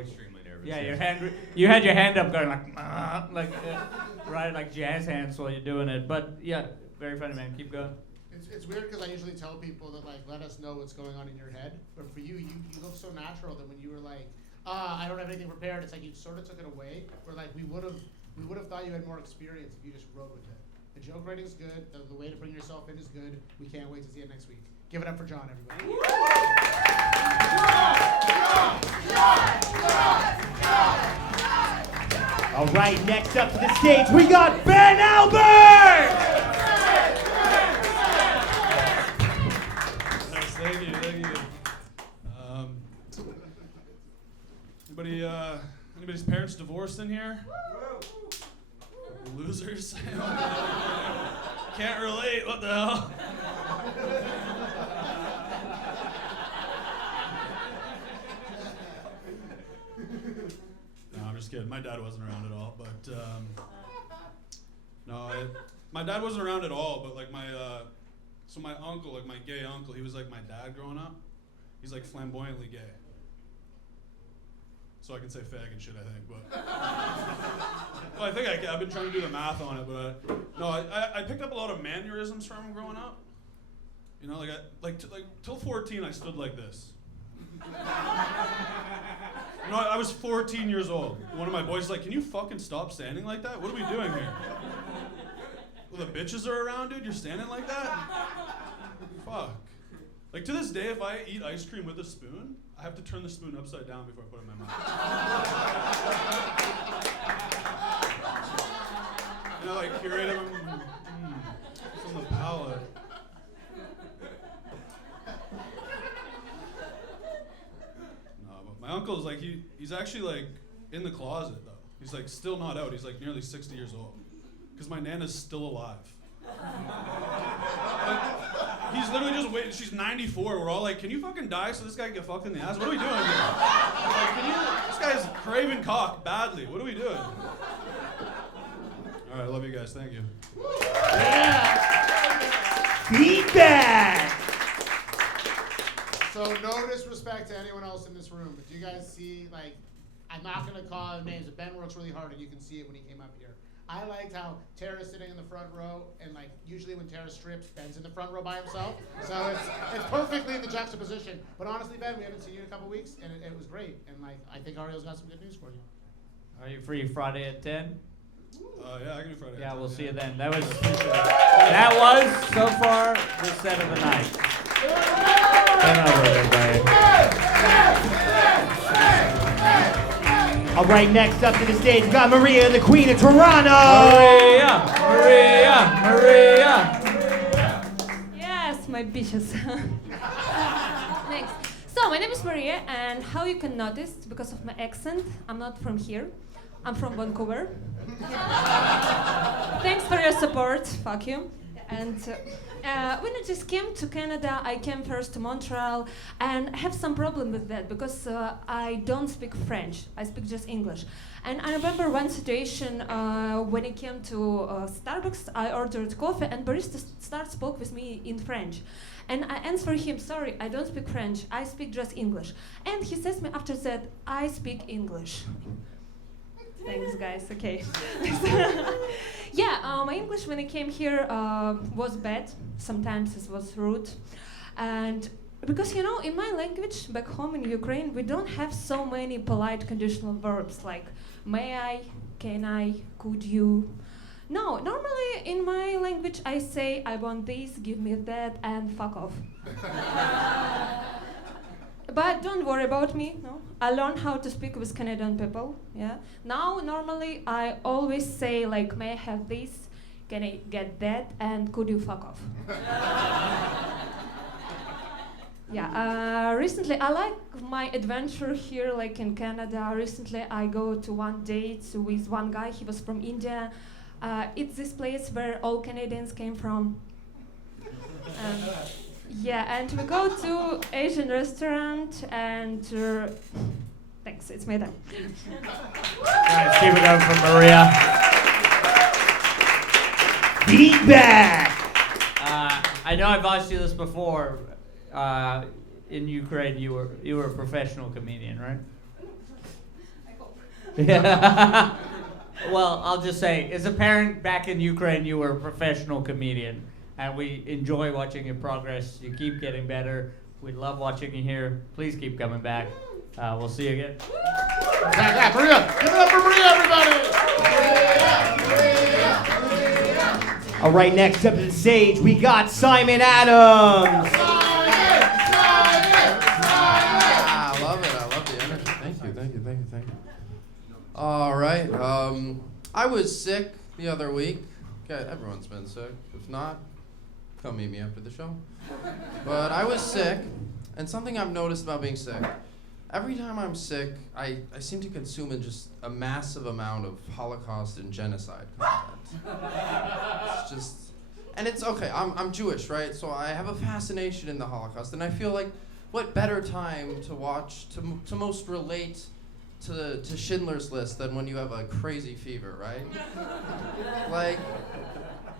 Extremely nervous. Yeah, yes. you had your hand up going right, like jazz hands while you're doing it. But yeah, very funny, man. Keep going. it's weird because I usually tell people that, like, let us know what's going on in your head. But for you, you look so natural that when you were like, I don't have anything prepared, it's like you sort of took it away. Where, like, we would have thought you had more experience if you just rode with it. The joke writing's good. The way to bring yourself in is good. We can't wait to see it next week. Give it up for John, everybody. All right, next up to the stage, we got Ben Albert! Nice, thank you. Anybody's parents divorced in here? Losers? Can't relate, what the hell? No, I'm just kidding. My dad wasn't around at all, but my dad wasn't around at all, but like my uncle, like my gay uncle, he was like my dad growing up. He's like flamboyantly gay. So I can say fag and shit, I think, but well, I think I can. I've been trying to do the math on it, but no, I picked up a lot of mannerisms from him growing up. You know, till 14, I stood like this. You know, I was 14 years old. One of my boys was like, "Can you fucking stop standing like that? What are we doing here?" Well, the bitches are around, dude. You're standing like that? Fuck. Like, to this day, if I eat ice cream with a spoon, I have to turn the spoon upside down before I put it in my mouth. You know, like, curate them. It's on the palate. No, but my uncle's like, he's actually, like, in the closet, though. He's, like, still not out. He's, like, nearly 60 years old. Because my Nana's still alive. Like, he's literally just waiting. She's 94. We're all like, can you fucking die so this guy can get fucked in the ass? What are we doing here? Like, this guy's craving cock badly. What are we doing? All right, I love you guys. Thank you. Feedback! So no disrespect to anyone else in this room, but do you guys see, like, I'm not going to call names, but Ben works really hard, and you can see it when he came up here. I liked how Tara's sitting in the front row, and, like, usually when Tara strips, Ben's in the front row by himself. So it's perfectly the juxtaposition. But honestly, Ben, we haven't seen you in a couple weeks, and it was great. And, like, I think Ariel's got some good news for you. Are you free Friday at 10? Yeah, I can do Friday. Yeah, we'll see you then. That was so far the set of the night. Turn over, everybody. All right, next up to the stage, we got Maria, the Queen of Toronto. Maria. Yes, my bitches. Thanks. So my name is Maria, and how you can notice, because of my accent, I'm not from here. I'm from Vancouver. Thanks for your support. Fuck you. And when I just came to Canada, I came first to Montreal, and I have some problem with that because I don't speak French. I speak just English. And I remember one situation when I came to Starbucks, I ordered coffee, and barista spoke with me in French. And I answered him, sorry, I don't speak French, I speak just English. And he says me after that, I speak English. Thanks, guys, okay. Yeah, my English when I came here was bad. Sometimes it was rude. And because, you know, in my language, back home in Ukraine, we don't have so many polite conditional verbs like may I, can I, could you. No, normally in my language I say I want this, give me that, and fuck off. But don't worry about me, no? I learned how to speak with Canadian people, yeah? Now, normally, I always say, like, may I have this, can I get that, and could you fuck off? Yeah, recently, I like my adventure here, like in Canada. Recently, I go to one date with one guy, he was from India. It's this place where all Canadians came from. Yeah, and we go to Asian restaurant and thanks, it's my time. Guys, keep it up for Maria. Feedback. I know I've asked you this before. In Ukraine, you were a professional comedian, right? Yeah. Well, I'll just say, as a parent back in Ukraine, you were a professional comedian. And we enjoy watching your progress. You keep getting better. We love watching you here. Please keep coming back. We'll see you again. Yeah, Maria. Give it up for Maria, everybody. All right, next up to the stage, we got Simon Adams. I love it. I love the energy. Thank you. All right. I was sick the other week. Okay, everyone's been sick. If not, come meet me after the show. But I was sick, and something I've noticed about being sick, every time I'm sick, I seem to consume just a massive amount of Holocaust and genocide content. It's just, and it's okay, I'm Jewish, right? So I have a fascination in the Holocaust, and I feel like what better time to watch, to most relate to Schindler's List than when you have a crazy fever, right?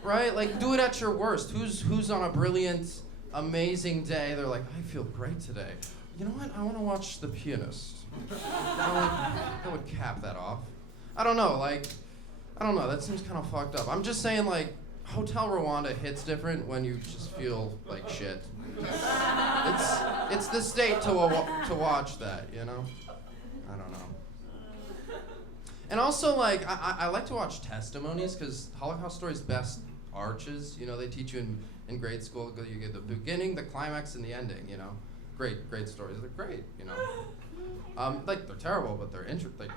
Right? Like, do it at your worst. Who's on a brilliant, amazing day? They're like, I feel great today. You know what? I want to watch The Pianist. That would cap that off. I don't know. That seems kind of fucked up. I'm just saying, like, Hotel Rwanda hits different when you just feel like shit. It's the state to watch that, you know? I don't know. And also, like, I like to watch testimonies because Holocaust stories best arches. You know, they teach you in grade school. You get the beginning, the climax, and the ending. You know, great stories. They're great. You know, like they're terrible, but they're interesting.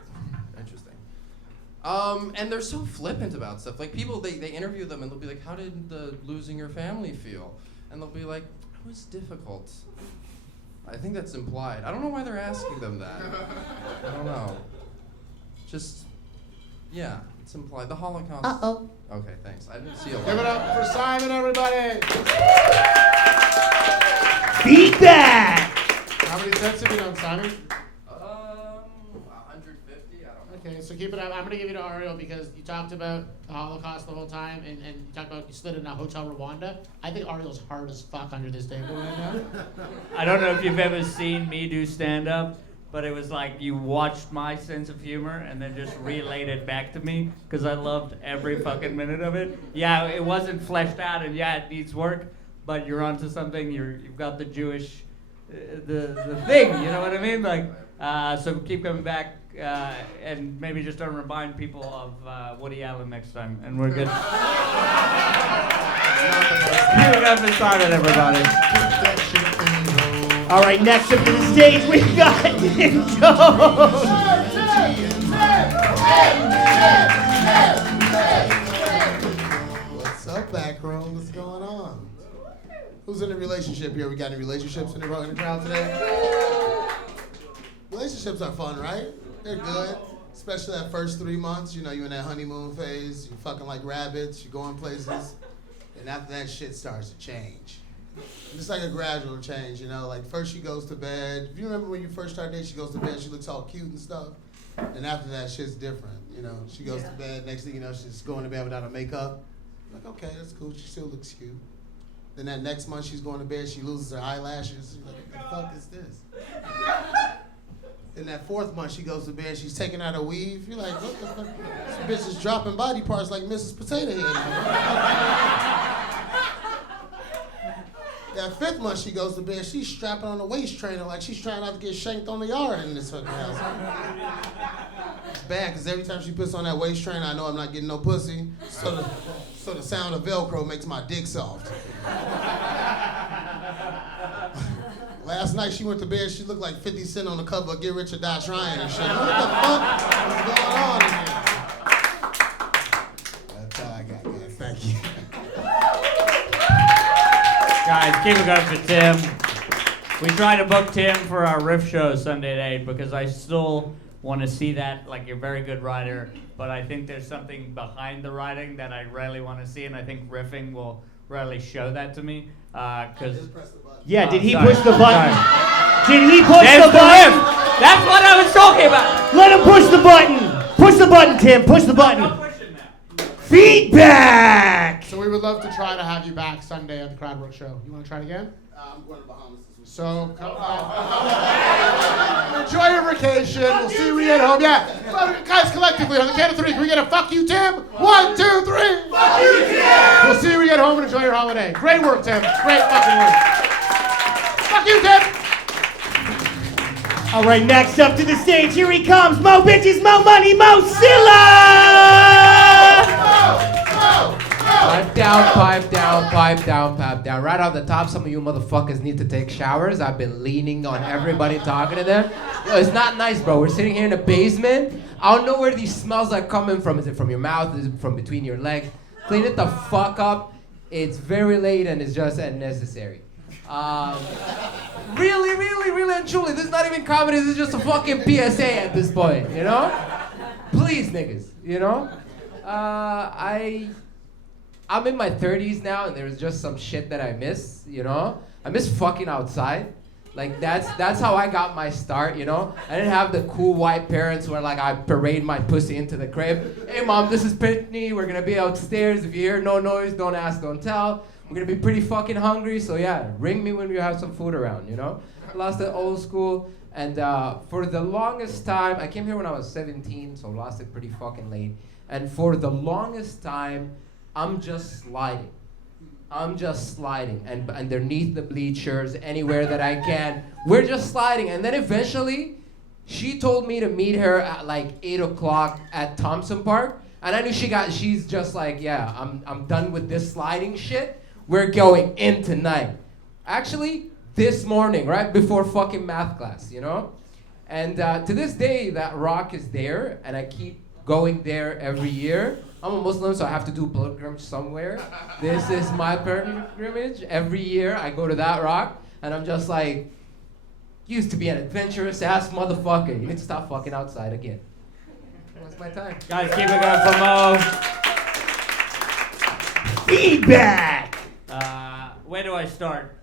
And they're so flippant about stuff. Like people, they interview them and they'll be like, "How did the losing your family feel?" And they'll be like, "It was difficult." I think that's implied. I don't know why they're asking them that. I don't know. Just, yeah, it's implied. The Holocaust. Uh-oh. Okay, thanks. I didn't see a lot. Give it up for Simon, everybody. Feedback. How many sets have you done, Simon? 150. I don't know. Okay, so keep it up. I'm gonna give you to Ariel because you talked about the Holocaust the whole time, and you talked about you slid in a Hotel Rwanda. I think Ariel's hard as fuck under this table right now. I don't know if you've ever seen me do stand-up, but it was like you watched my sense of humor and then just relayed it back to me because I loved every fucking minute of it. Yeah, it wasn't fleshed out, and yeah, it needs work, but you're onto something. You've got the Jewish, the thing. You know what I mean? Like, so keep coming back, and maybe just don't remind people of Woody Allen next time, and we're good. Keep it up and start it, everybody. All right, next up to the stage, we got Nico. What's up, back row? What's going on? Who's in a relationship here? We got any relationships in the crowd today? Relationships are fun, right? They're good. Especially that first 3 months, you know, you're in that honeymoon phase, you're fucking like rabbits, you're going places, and after that shit starts to change. And it's like a gradual change, you know, like first she goes to bed. If you remember when you first started dating, she goes to bed, she looks all cute and stuff. And after that, shit's different, you know. She goes to bed, next thing you know, she's going to bed without her makeup. Like, okay, that's cool, she still looks cute. Then that next month she's going to bed, she loses her eyelashes. You're like, what the fuck is this? Then that fourth month she goes to bed, she's taking out her weave. You're like, what the fuck? This bitch is dropping body parts like Mrs. Potato Head. That fifth month she goes to bed, she's strapping on a waist trainer like she's trying not to get shanked on the yard in this fucking house. It's bad, because every time she puts on that waist trainer, I know I'm not getting no pussy. So the sound of Velcro makes my dick soft. Last night she went to bed, she looked like 50 Cent on the cover of Get Rich or Die Trying and shit. What the fuck is going on in here? That's all I got, guys. Thank you. Guys, keep it going for Tim. We tried to book Tim for our riff show Sunday night because I still want to see that. Like, you're a very good writer, but I think there's something behind the writing that I really want to see, and I think riffing will really show that to me. Yeah, did he sorry. push the button? Sorry. Did he push There's the button? riff. That's what I was talking about. Let him push the button. Push the button, Tim. Push the button. Feedback. So we would love to try to have you back Sunday at the Crowdwork show. You want to try it again? I'm going to Bahamas this week. So come on. Enjoy your vacation. We'll see you when you get home. Yeah. Guys, collectively, on the count of three, can we get a fuck you, Tim? 1, 2, 3. Fuck you, Tim. We'll see you when you get home and enjoy your holiday. Great work, Tim. Great fucking work. Fuck you, Tim. All right, next up to the stage, here he comes. Mo bitches, mo money, mo Silla. Pipe down, pipe down. Right off the top, some of you motherfuckers need to take showers. I've been leaning on everybody, talking to them. Yo, it's not nice, bro. We're sitting here in the basement. I don't know where these smells are coming from. Is it from your mouth? Is it from between your legs? Clean it the fuck up. It's very late and it's just unnecessary. Really and truly, this is not even comedy. This is just a fucking PSA at this point, you know? Please, niggas, you know? I'm in my 30s now, and there's just some shit that I miss, you know? I miss fucking outside. Like, that's how I got my start, you know? I didn't have the cool white parents where, like, I parade my pussy into the crib. Hey, Mom, this is Pitney. We're gonna be upstairs. If you hear no noise, don't ask, don't tell. We're gonna be pretty fucking hungry, so yeah, ring me when you have some food around, you know? I lost the old school, and for the longest time, I came here when I was 17, so lost it pretty fucking late. And for the longest time, I'm just sliding. And underneath the bleachers, anywhere that I can. We're just sliding. And then eventually, she told me to meet her at like 8 o'clock at Thompson Park. And I knew she's just like, yeah, I'm done with this sliding shit. We're going in tonight. Actually, this morning, right before fucking math class, you know? And to this day, that rock is there, and I keep going there every year. I'm a Muslim, so I have to do pilgrimage somewhere. This is my pilgrimage. Every year I go to that rock, and I'm just like, you used to be an adventurous ass motherfucker. You need to stop fucking outside again. That's my time. Guys, keep it going for Mo. Feedback. Where do I start?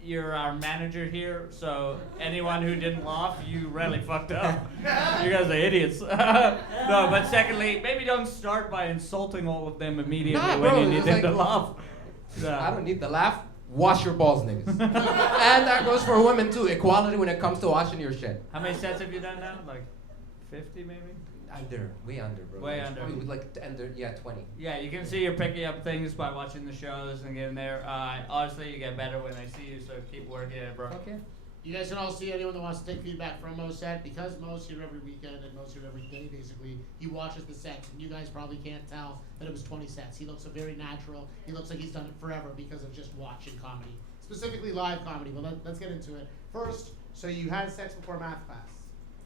You're our manager here, so anyone who didn't laugh, you really fucked up. You guys are idiots. No, but secondly, maybe don't start by insulting all of them immediately when you need them to laugh. I don't need the laugh. Wash your balls, niggas. And that goes for women too. Equality when it comes to washing your shit. How many sets have you done now? Like 50 maybe? Way under, bro. Way under. 20. Yeah, 20. Yeah, you can see you're picking up things by watching the shows and getting there. Honestly, you get better when I see you, so keep working it, bro. Okay. You guys can all see anyone that wants to take feedback from Mo's set. Because Mo's here every weekend and Mo's here every day, basically, he watches the sets. And you guys probably can't tell that it was 20 sets. He looks very natural. He looks like he's done it forever because of just watching comedy. Specifically live comedy, but let's get into it. First, so you had sex before math class.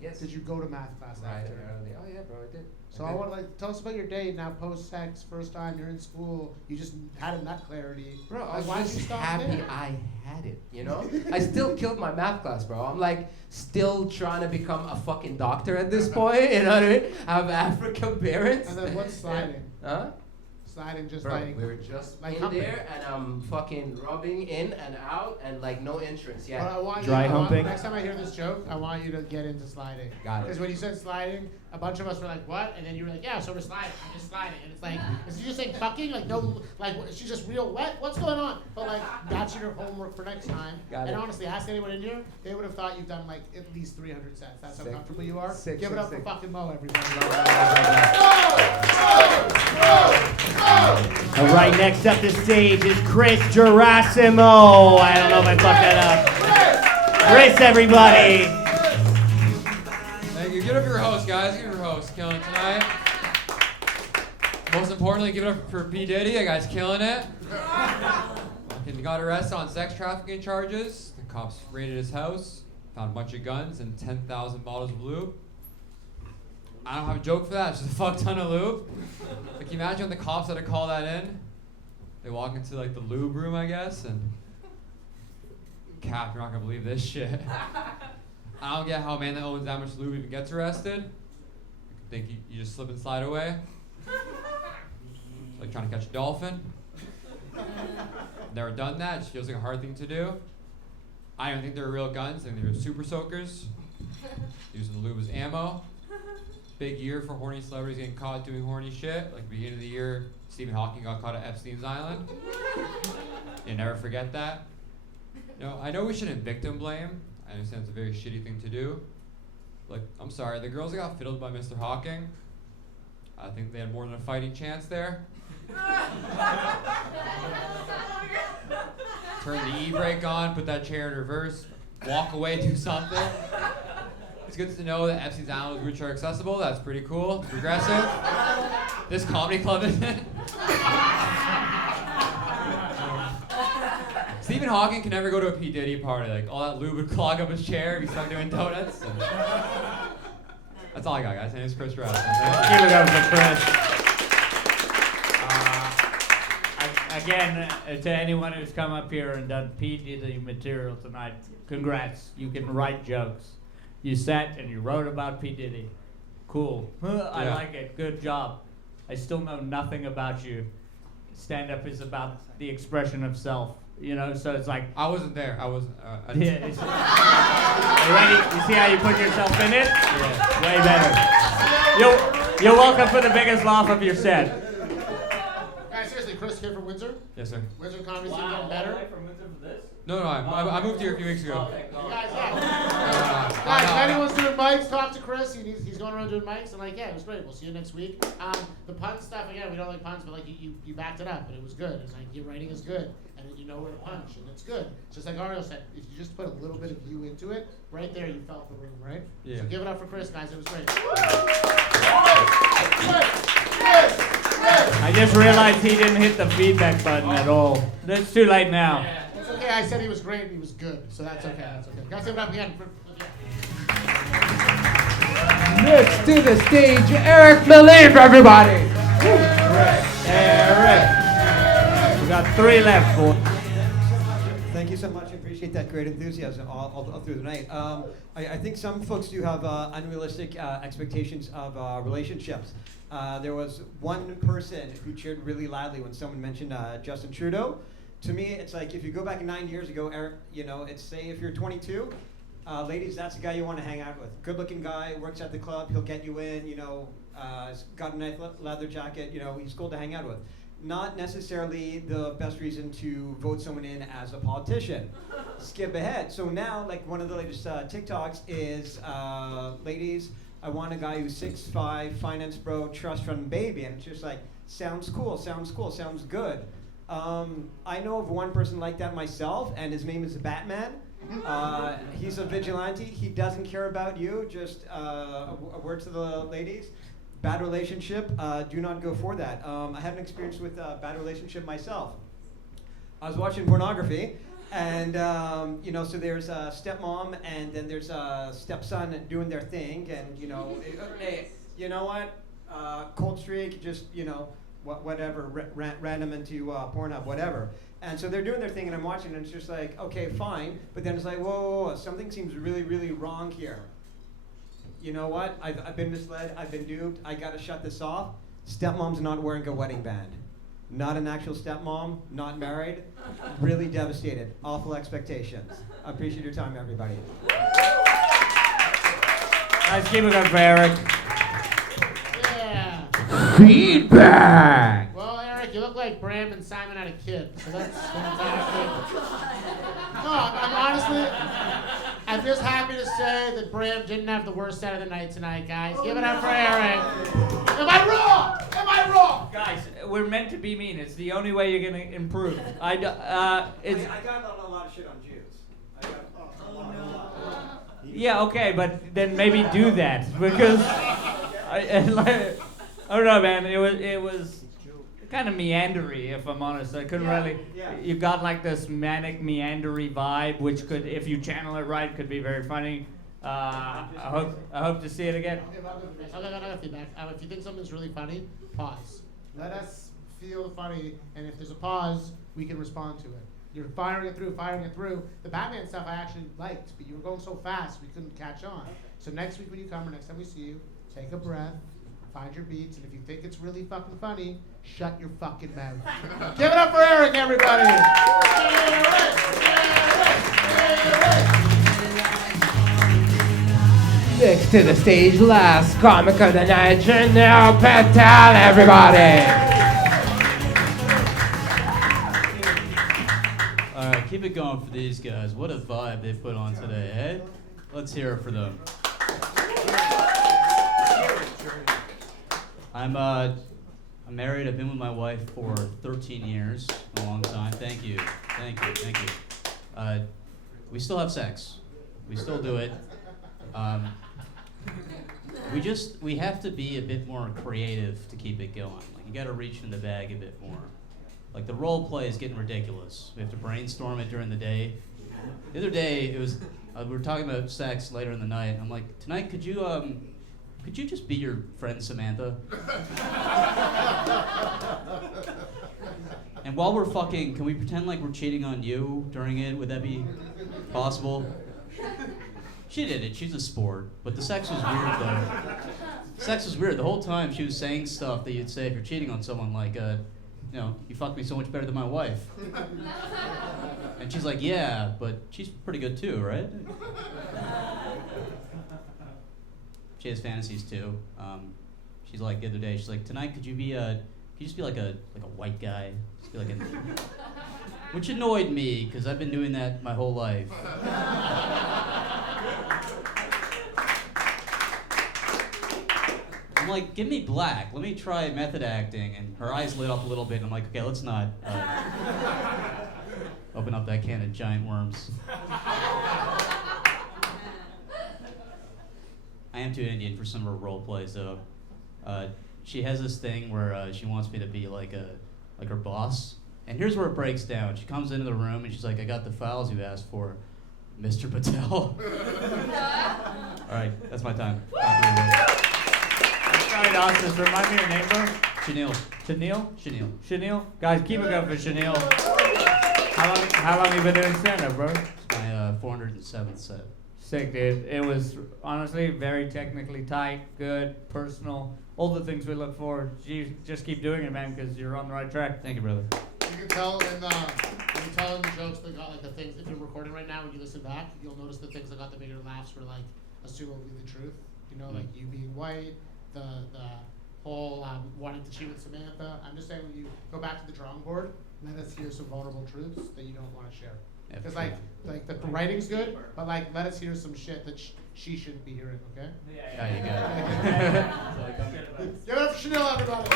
Yes. Did you go to math class Right after? early. Oh yeah, bro, I did. So I want to tell us about your day now, post-sex, first time you're in school. You just had a nut clarity. Bro, I Like, was why'd you just stop happy there? I had it, you know? I still killed my math class, bro. I'm like still trying to become a fucking doctor at this point, you know what I mean? I have African parents. And then what's sliding? Huh? Sliding just Bro, like we were just like in humping. there and I'm fucking rubbing in and out and like no entrance yet. But I want Dry humping. next time I hear this joke, I want you to get into sliding. Got it. Because when you said sliding, a bunch of us were like, "What?" And then you were like, "Yeah, so we're sliding. I'm just sliding." And it's like, is she just saying fucking? Like no, like she's just real wet. What's going on? But like that's your homework for next time. Got and it. honestly, ask anyone in here, they would have thought you've done like at least 300 sets. That's how Sick. comfortable you are. Sick, Give sick, it up sick. for fucking Mo, everybody. All right, next up the stage is Chris Gerasimo. I don't know if I fucked that up. Chris, everybody. Thank you. Give it up for your host, guys. Give it up for your host. Killing it tonight. Most importantly, give it up for P. Diddy. That guy's killing it. Fucking got arrested on sex trafficking charges. The cops raided his house, found a bunch of guns and 10,000 bottles of lube. I don't have a joke for that. It's just a fuck ton of lube. Like, can you imagine when the cops had to call that in? They walk into like the lube room, I guess, and Cap, you're not gonna believe this shit. I don't get how a man that owns that much lube even gets arrested. I think you just slip and slide away. Like trying to catch a dolphin. Never done that. It just feels like a hard thing to do. I don't think they're real guns. I think they're super soakers. Using the lube as ammo. Big year for horny celebrities getting caught doing horny shit. Like beginning of the year, Stephen Hawking got caught at Epstein's Island. You never forget that. You know, I know we shouldn't victim blame. I understand it's a very shitty thing to do. Like, I'm sorry, the girls that got fiddled by Mr. Hawking, I think they had more than a fighting chance there. Turn the e-brake on, put that chair in reverse, walk away, do something. It's good to know that Epstein's Island is wheelchair accessible. That's pretty cool. It's progressive. This comedy club isn't. Stephen Hawking can never go to a P. Diddy party. Like, all that lube would clog up his chair if he's stuck doing donuts. And that's all I got, guys. My name is Chris Rouse. Give it up for Chris. Again, to anyone who's come up here and done P. Diddy material tonight, congrats. You can write jokes. You sat and you wrote about P. Diddy. Cool. I Yeah. like it. Good job. I still know nothing about you. Stand-up is about the expression of self. You know, so it's like I wasn't there. I wasn't. Yeah. You ready? You see how you put yourself in it? Yeah. Way better. You're welcome for the biggest laugh of your set. Guys, seriously, Chris here from Windsor. Yes, sir. Windsor comedy scene getting better. No, I moved here a few weeks ago. Guys, if anyone's doing mics, talk to Chris. He's going around doing mics, and like, yeah, it was great. We'll see you next week. The pun stuff, again, we don't like puns, but like you backed it up, and it was good. It's like your writing is good, and you know where to punch, and it's good. Just like Ariel said, if you just put a little bit of you into it, right there, you felt the room, right? Yeah. So give it up for Chris, guys. It was great. I just realized he didn't hit the feedback button at all. It's too late now. It's okay. I said he was great and he was good, so that's okay. That's okay. Guys, give it up again. Next to the stage, Eric Malief, everybody. Eric. We got 3 left, boy. Thank you so much. I appreciate that great enthusiasm all through the night. I think some folks do have unrealistic expectations of relationships. There was one person who cheered really loudly when someone mentioned Justin Trudeau. To me, it's like if you go back 9 years ago, Eric, you know, it's say if you're 22, ladies, that's the guy you want to hang out with. Good-looking guy, works at the club, he'll get you in, you know, he's got a nice leather jacket, you know, he's cool to hang out with. Not necessarily the best reason to vote someone in as a politician. Skip ahead. So now, like one of the latest TikToks is, ladies, I want a guy who's 6'5", finance bro, trust fund baby. And it's just like, sounds cool, sounds good. I know of one person like that myself, and his name is Batman. He's a vigilante. He doesn't care about you. Just a word to the ladies. Bad relationship, do not go for that. I had an experience with a bad relationship myself. I was watching pornography, And so there's a stepmom, and then there's a stepson doing their thing, and hey, you know what? Cold streak, just whatever, ran them into Pornhub, whatever. And so they're doing their thing, and I'm watching, and it's just like, okay, fine. But then it's like, whoa, something seems really, really wrong here. You know what? I've been misled. I've been duped. I gotta shut this off. Stepmom's not wearing a wedding band. Not an actual stepmom. Not married. Really devastated. Awful expectations. I appreciate your time, everybody. Nice, keep it up for Eric. Yeah. Feedback. Well, Eric, you look like Bram and Simon had a kid, so that's fantastic. No, I'm honestly, I'm just happy to say that Bram didn't have the worst set of the night tonight, guys. Give it up for Eric. Am I wrong? Am I wrong? Guys, we're meant to be mean. It's the only way you're gonna improve. I got a lot of shit on Jews. Yeah, okay, but then maybe do that because I don't know, man. It was kind of meandery, if I'm honest. I couldn't really. Yeah. You got like this manic meandery vibe, which could, if you channel it right, could be very funny. I hope to see it again. I got feedback. If you think something's really funny, pause. Let us feel the funny, and if there's a pause, we can respond to it. You're firing it through. The Batman stuff I actually liked, but you were going so fast we couldn't catch on. So next week when you come, or next time we see you, take a breath, find your beats, and if you think it's really fucking funny, shut your fucking mouth. Give it up for Eric, everybody! Next to the stage, last comic of the night, Janelle Patel, everybody. All right, keep it going for these guys. What a vibe they put on today, eh? Let's hear it for them. I'm married. I've been with my wife for 13 years, a long time. Thank you. We still have sex. We still do it. We have to be a bit more creative to keep it going. Like, you got to reach in the bag a bit more. Like, the role play is getting ridiculous. We have to brainstorm it during the day. The other day, it was we were talking about sex later in the night. I'm like, tonight, could you just be your friend Samantha? And while we're fucking, can we pretend like we're cheating on you during it? Would that be possible? She did it. She's a sport. But the sex was weird, though. Sex was weird. The whole time she was saying stuff that you'd say if you're cheating on someone, like, you fucked me so much better than my wife. And she's like, yeah, but she's pretty good too, right? She has fantasies too. She's like the other day, she's like, tonight could you just be like a white guy? Just be like a, which annoyed me, because I've been doing that my whole life. I'm like, give me black. Let me try method acting. And her eyes lit up a little bit. And I'm like, okay, let's not open up that can of giant worms. I am too Indian for some of her role plays, though. She has this thing where she wants me to be like her boss. And here's where it breaks down. She comes into the room and she's like, I got the files you asked for, Mr. Patel. All right, that's my time. Thank you. Sorry, Dawson, remind me your name, bro? Chanel. Chanel? Guys, keep it going for Chanel. How long you been doing stand-up, bro? It's my 407th set. Sick, dude. It was honestly very technically tight, good, personal, all the things we look for. Just keep doing it, man, because you're on the right track. Thank you, brother. You can tell in the jokes that got like the things. If you're recording right now, when you listen back, you'll notice the things that got the bigger laughs were like assumably the truth. You know, like you being white, the whole wanting to cheat with Samantha. I'm just saying, when you go back to the drawing board, let us hear some vulnerable truths that you don't want to share. Because like the writing's good, but like let us hear some shit that she shouldn't be hearing. Okay? Yeah, you got it. Give it up for Chanel, everybody.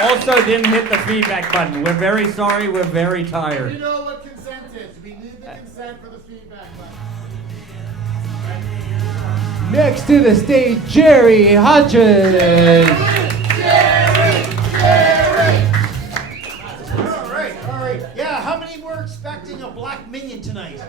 Also, didn't hit the feedback button. We're very sorry. We're very tired. We know what consent is. We need the consent for the feedback button. Next to the stage, Jerry Hodges. All right. Yeah, how many Apparently, we're expecting a black minion tonight.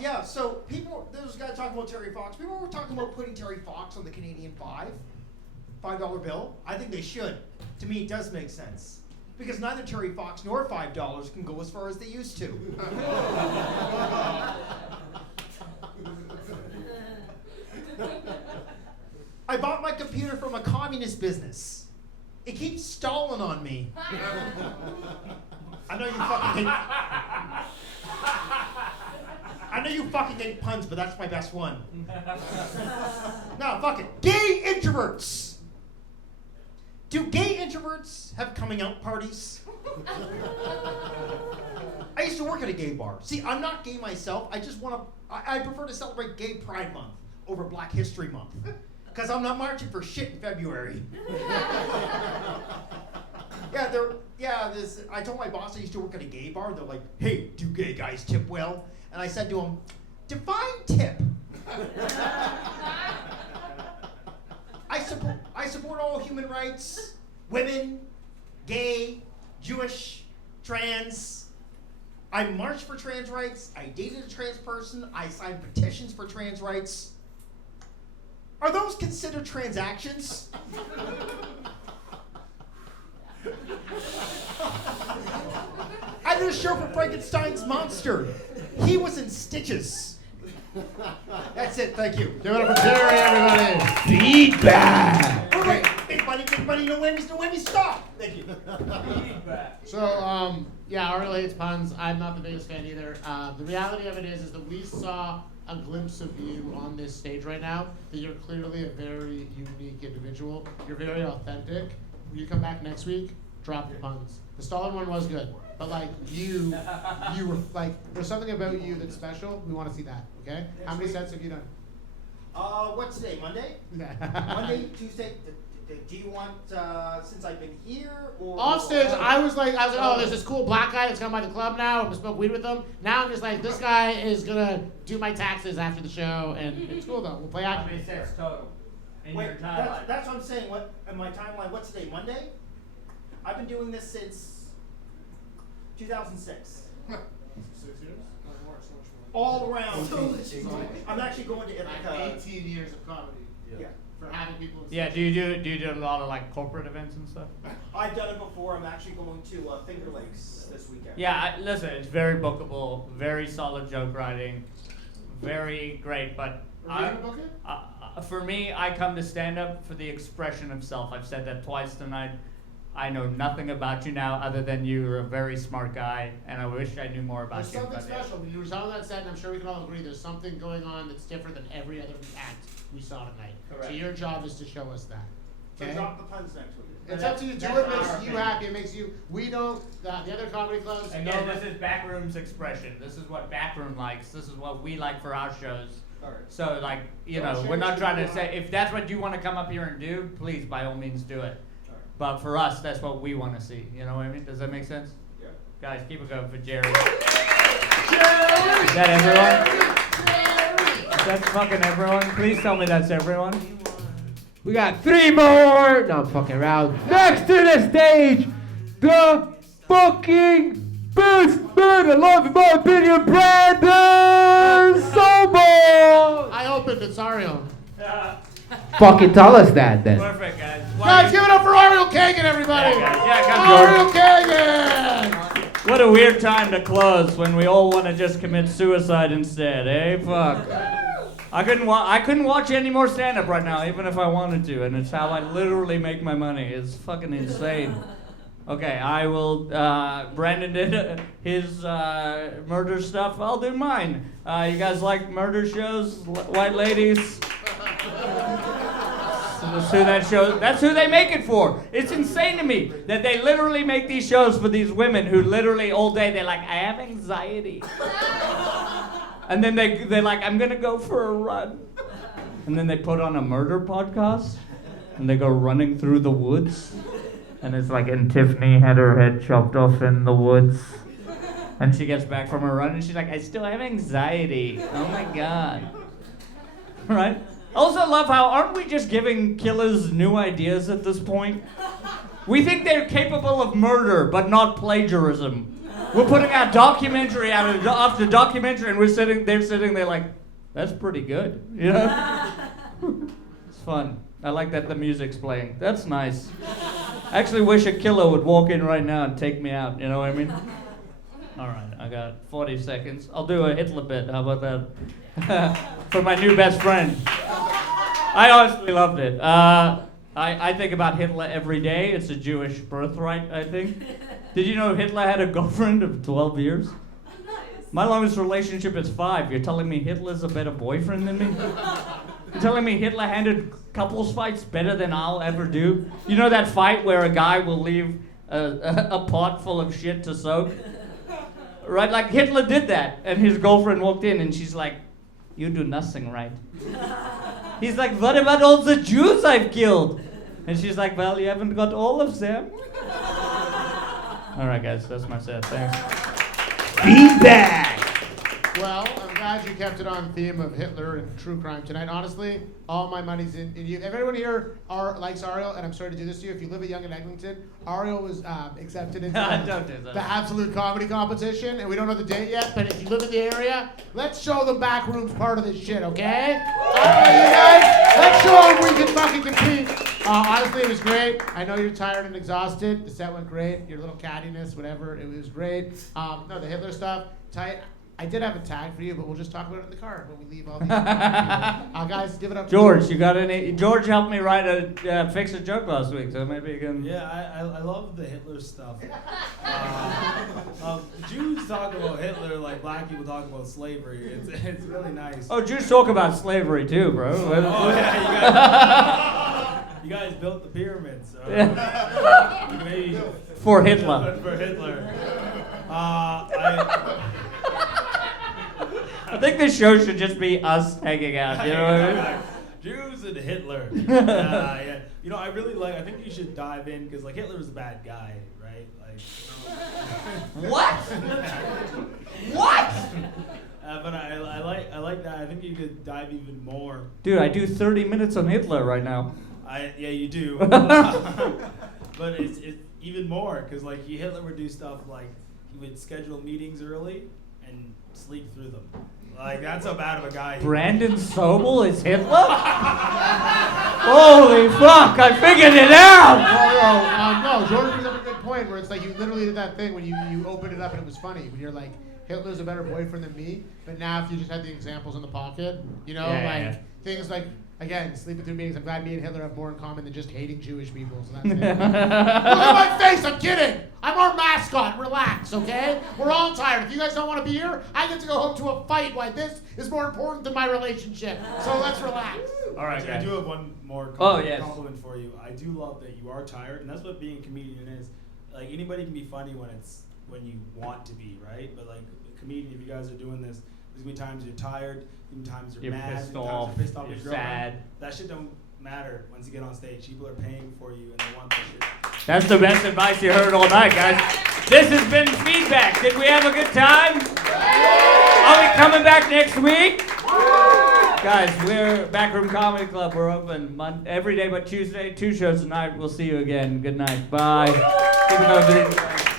Yeah. So there was a guy talking about Terry Fox. People were talking about putting Terry Fox on the Canadian $5 bill. I think they should. To me, it does make sense. Because neither Terry Fox nor $5 can go as far as they used to. I bought my computer from a communist business. It keeps stalling on me. I know you fucking hate puns, but that's my best one. No, fuck it. Gay introverts. Do gay introverts have coming out parties? I used to work at a gay bar. See, I'm not gay myself. I prefer to celebrate Gay Pride Month over Black History Month. Because I'm not marching for shit in February. I told my boss I used to work at a gay bar. They're like, hey, do gay guys tip well? And I said to him, define tip. I support all human rights, women, gay, Jewish, trans. I marched for trans rights. I dated a trans person. I signed petitions for trans rights. Are those considered transactions? I did a show for Frankenstein's Monster. He was in stitches. That's it, thank you. Give it up for Jerry, everybody. Feedback. Wait, big money, no whammies, stop. Thank you. Feedback. So, Ariel hates puns. I'm not the biggest fan either. The reality of it is that we saw a glimpse of you on this stage right now, that you're clearly a very unique individual. You're very authentic. When you come back next week, drop the puns. The Stalin one was good, but you were there's something about you that's special. We want to see that, okay? How many sets have you done? What's today, Monday? Monday, Tuesday. Do you want, since I've been here, or? Off stage, I was like, oh, there's this cool black guy that's come by the club now. I'm gonna smoke weed with him. Now I'm just like, this guy is gonna do my taxes after the show, and it's cool though. We'll play out. How many sets total in your Wait, timeline? that's what I'm saying. What in my timeline? What's today? Monday? I've been doing this since 2006. 6 years? All around. I'm actually going to Ithaca. 18 years of comedy. Yeah. For having people. Yeah. Do you do a lot of corporate events and stuff? I've done it before. I'm actually going to Finger Lakes this weekend. Yeah. Listen, it's very bookable, very solid joke writing, very great. But for me, I come to stand up for the expression of self. I've said that twice tonight. I know nothing about you now other than you're a very smart guy, and I wish I knew more about There's you. something special. When you were on that set, and I'm sure we can all agree, there's something going on that's different than every other act we saw tonight. Correct. So your job is to show us that. So Okay? drop the puns next week. It's up to you. Do what makes you happy. It makes you. We don't. The other comedy clubs. Again, this is Backroom's expression. This is what Backroom likes. This is what we like for our shows. So, we're not trying to say, if that's what you want to come up here and do, please, by all means, do it. But for us, that's what we want to see. You know what I mean? Does that make sense? Yeah. Guys, keep it going for Jerry. Is that everyone? Is that fucking everyone? Please tell me that's everyone. We got 3 more. No, I'm fucking around. Next to the stage, the fucking best man alive, in my opinion, Brandon Sobel. I opened it. Sorry. Fucking tell us that then. Perfect, guys. Guys, give it up for Ariel Kagan, everybody. Yeah, Ariel Kagan. What a weird time to close when we all want to just commit suicide instead, eh? Fuck. I couldn't watch any more stand-up right now, even if I wanted to, and it's how I literally make my money. It's fucking insane. Okay, I will. Brandon did his murder stuff. I'll do mine. You guys like murder shows, white ladies? That's who they make it for. It's insane to me that they literally make these shows for these women who literally all day they're like, I have anxiety. And then they're like, I'm gonna go for a run. And then they put on a murder podcast and they go running through the woods. And it's like, and Tiffany had her head chopped off in the woods. And she gets back from her run and she's like, I still have anxiety. Oh my God. Right? I also love how, aren't we just giving killers new ideas at this point? We think they're capable of murder, but not plagiarism. We're putting out documentary after documentary, and they're sitting there like, that's pretty good, you know? It's fun. I like that the music's playing. That's nice. I actually wish a killer would walk in right now and take me out, you know what I mean? All right, I got 40 seconds. I'll do a Hitler bit, how about that? For my new best friend. I honestly loved it. I think about Hitler every day. It's a Jewish birthright, I think. Did you know Hitler had a girlfriend of 12 years? My longest relationship is 5. You're telling me Hitler's a better boyfriend than me? You're telling me Hitler handled couples fights better than I'll ever do? You know that fight where a guy will leave a pot full of shit to soak? Right? Like Hitler did that, and his girlfriend walked in and she's like, you do nothing right. He's like, what about all the Jews I've killed? And she's like, well, you haven't got all of them. All right, guys, that's my set. Thanks. Feedback. Well, I'm glad you kept it on theme of Hitler and true crime tonight. Honestly, all my money's in you. If everyone here likes Ariel, and I'm sorry to do this to you, if you live at Yonge and Eglinton, Ariel was accepted into the Absolute Comedy Competition, and we don't know the date yet, but if you live in the area, let's show the back rooms part of this shit, okay? All right, you guys, let's show them we can fucking compete. Honestly, it was great. I know you're tired and exhausted. The set went great. Your little cattiness, whatever, it was great. No, the Hitler stuff, tight. I did have a tag for you, but we'll just talk about it in the car when we leave all these. Guys, give it up. George, you got any? George helped me fix a joke last week, so maybe you can. Yeah, I love the Hitler stuff. Jews talk about Hitler like black people talk about slavery. It's really nice. Oh, Jews talk about slavery too, bro. Oh yeah, you guys built the pyramids. So maybe for Hitler. For Hitler. I think this show should just be us hanging out. You know what I mean? Jews and Hitler. Yeah. You know, I think you should dive in because like Hitler was a bad guy, right? Like. What? What? But I like that. I think you could dive even more. Dude, I do 30 minutes on Hitler right now. Yeah, you do. But it's even more because like Hitler would do stuff like he would schedule meetings early and sleep through them. Like that's how bad of a guy. Brandon Sobel is Hitler? Holy fuck! I figured it out. No, George brings up a good point where it's like you literally did that thing when you opened it up and it was funny when you're like Hitler's a better boyfriend than me, but now if you just had the examples in the pocket, you know, things like. Again, sleeping through meetings. I'm glad me and Hitler have more in common than just hating Jewish people. So that's it. Look at my face. I'm kidding. I'm our mascot. Relax, okay? We're all tired. If you guys don't want to be here, I get to go home to a fight. Why this is more important than my relationship. So let's relax. All right, I do have one more compliment for you. I do love that you are tired, and that's what being a comedian is. Like anybody can be funny when you want to be, right? But like a comedian, if you guys are doing this, there's gonna be times you're tired. Sometimes you're mad, pissed sometimes off, you're pissed off, you're sad. That shit don't matter once you get on stage. People are paying for you and they want that shit. That's the best advice you heard all night, guys. This has been Feedback. Did we have a good time? Are we coming back next week? Guys, we're Backroom Comedy Club. We're open every day but Tuesday. 2 shows tonight. We'll see you again. Good night. Bye. Keep it going.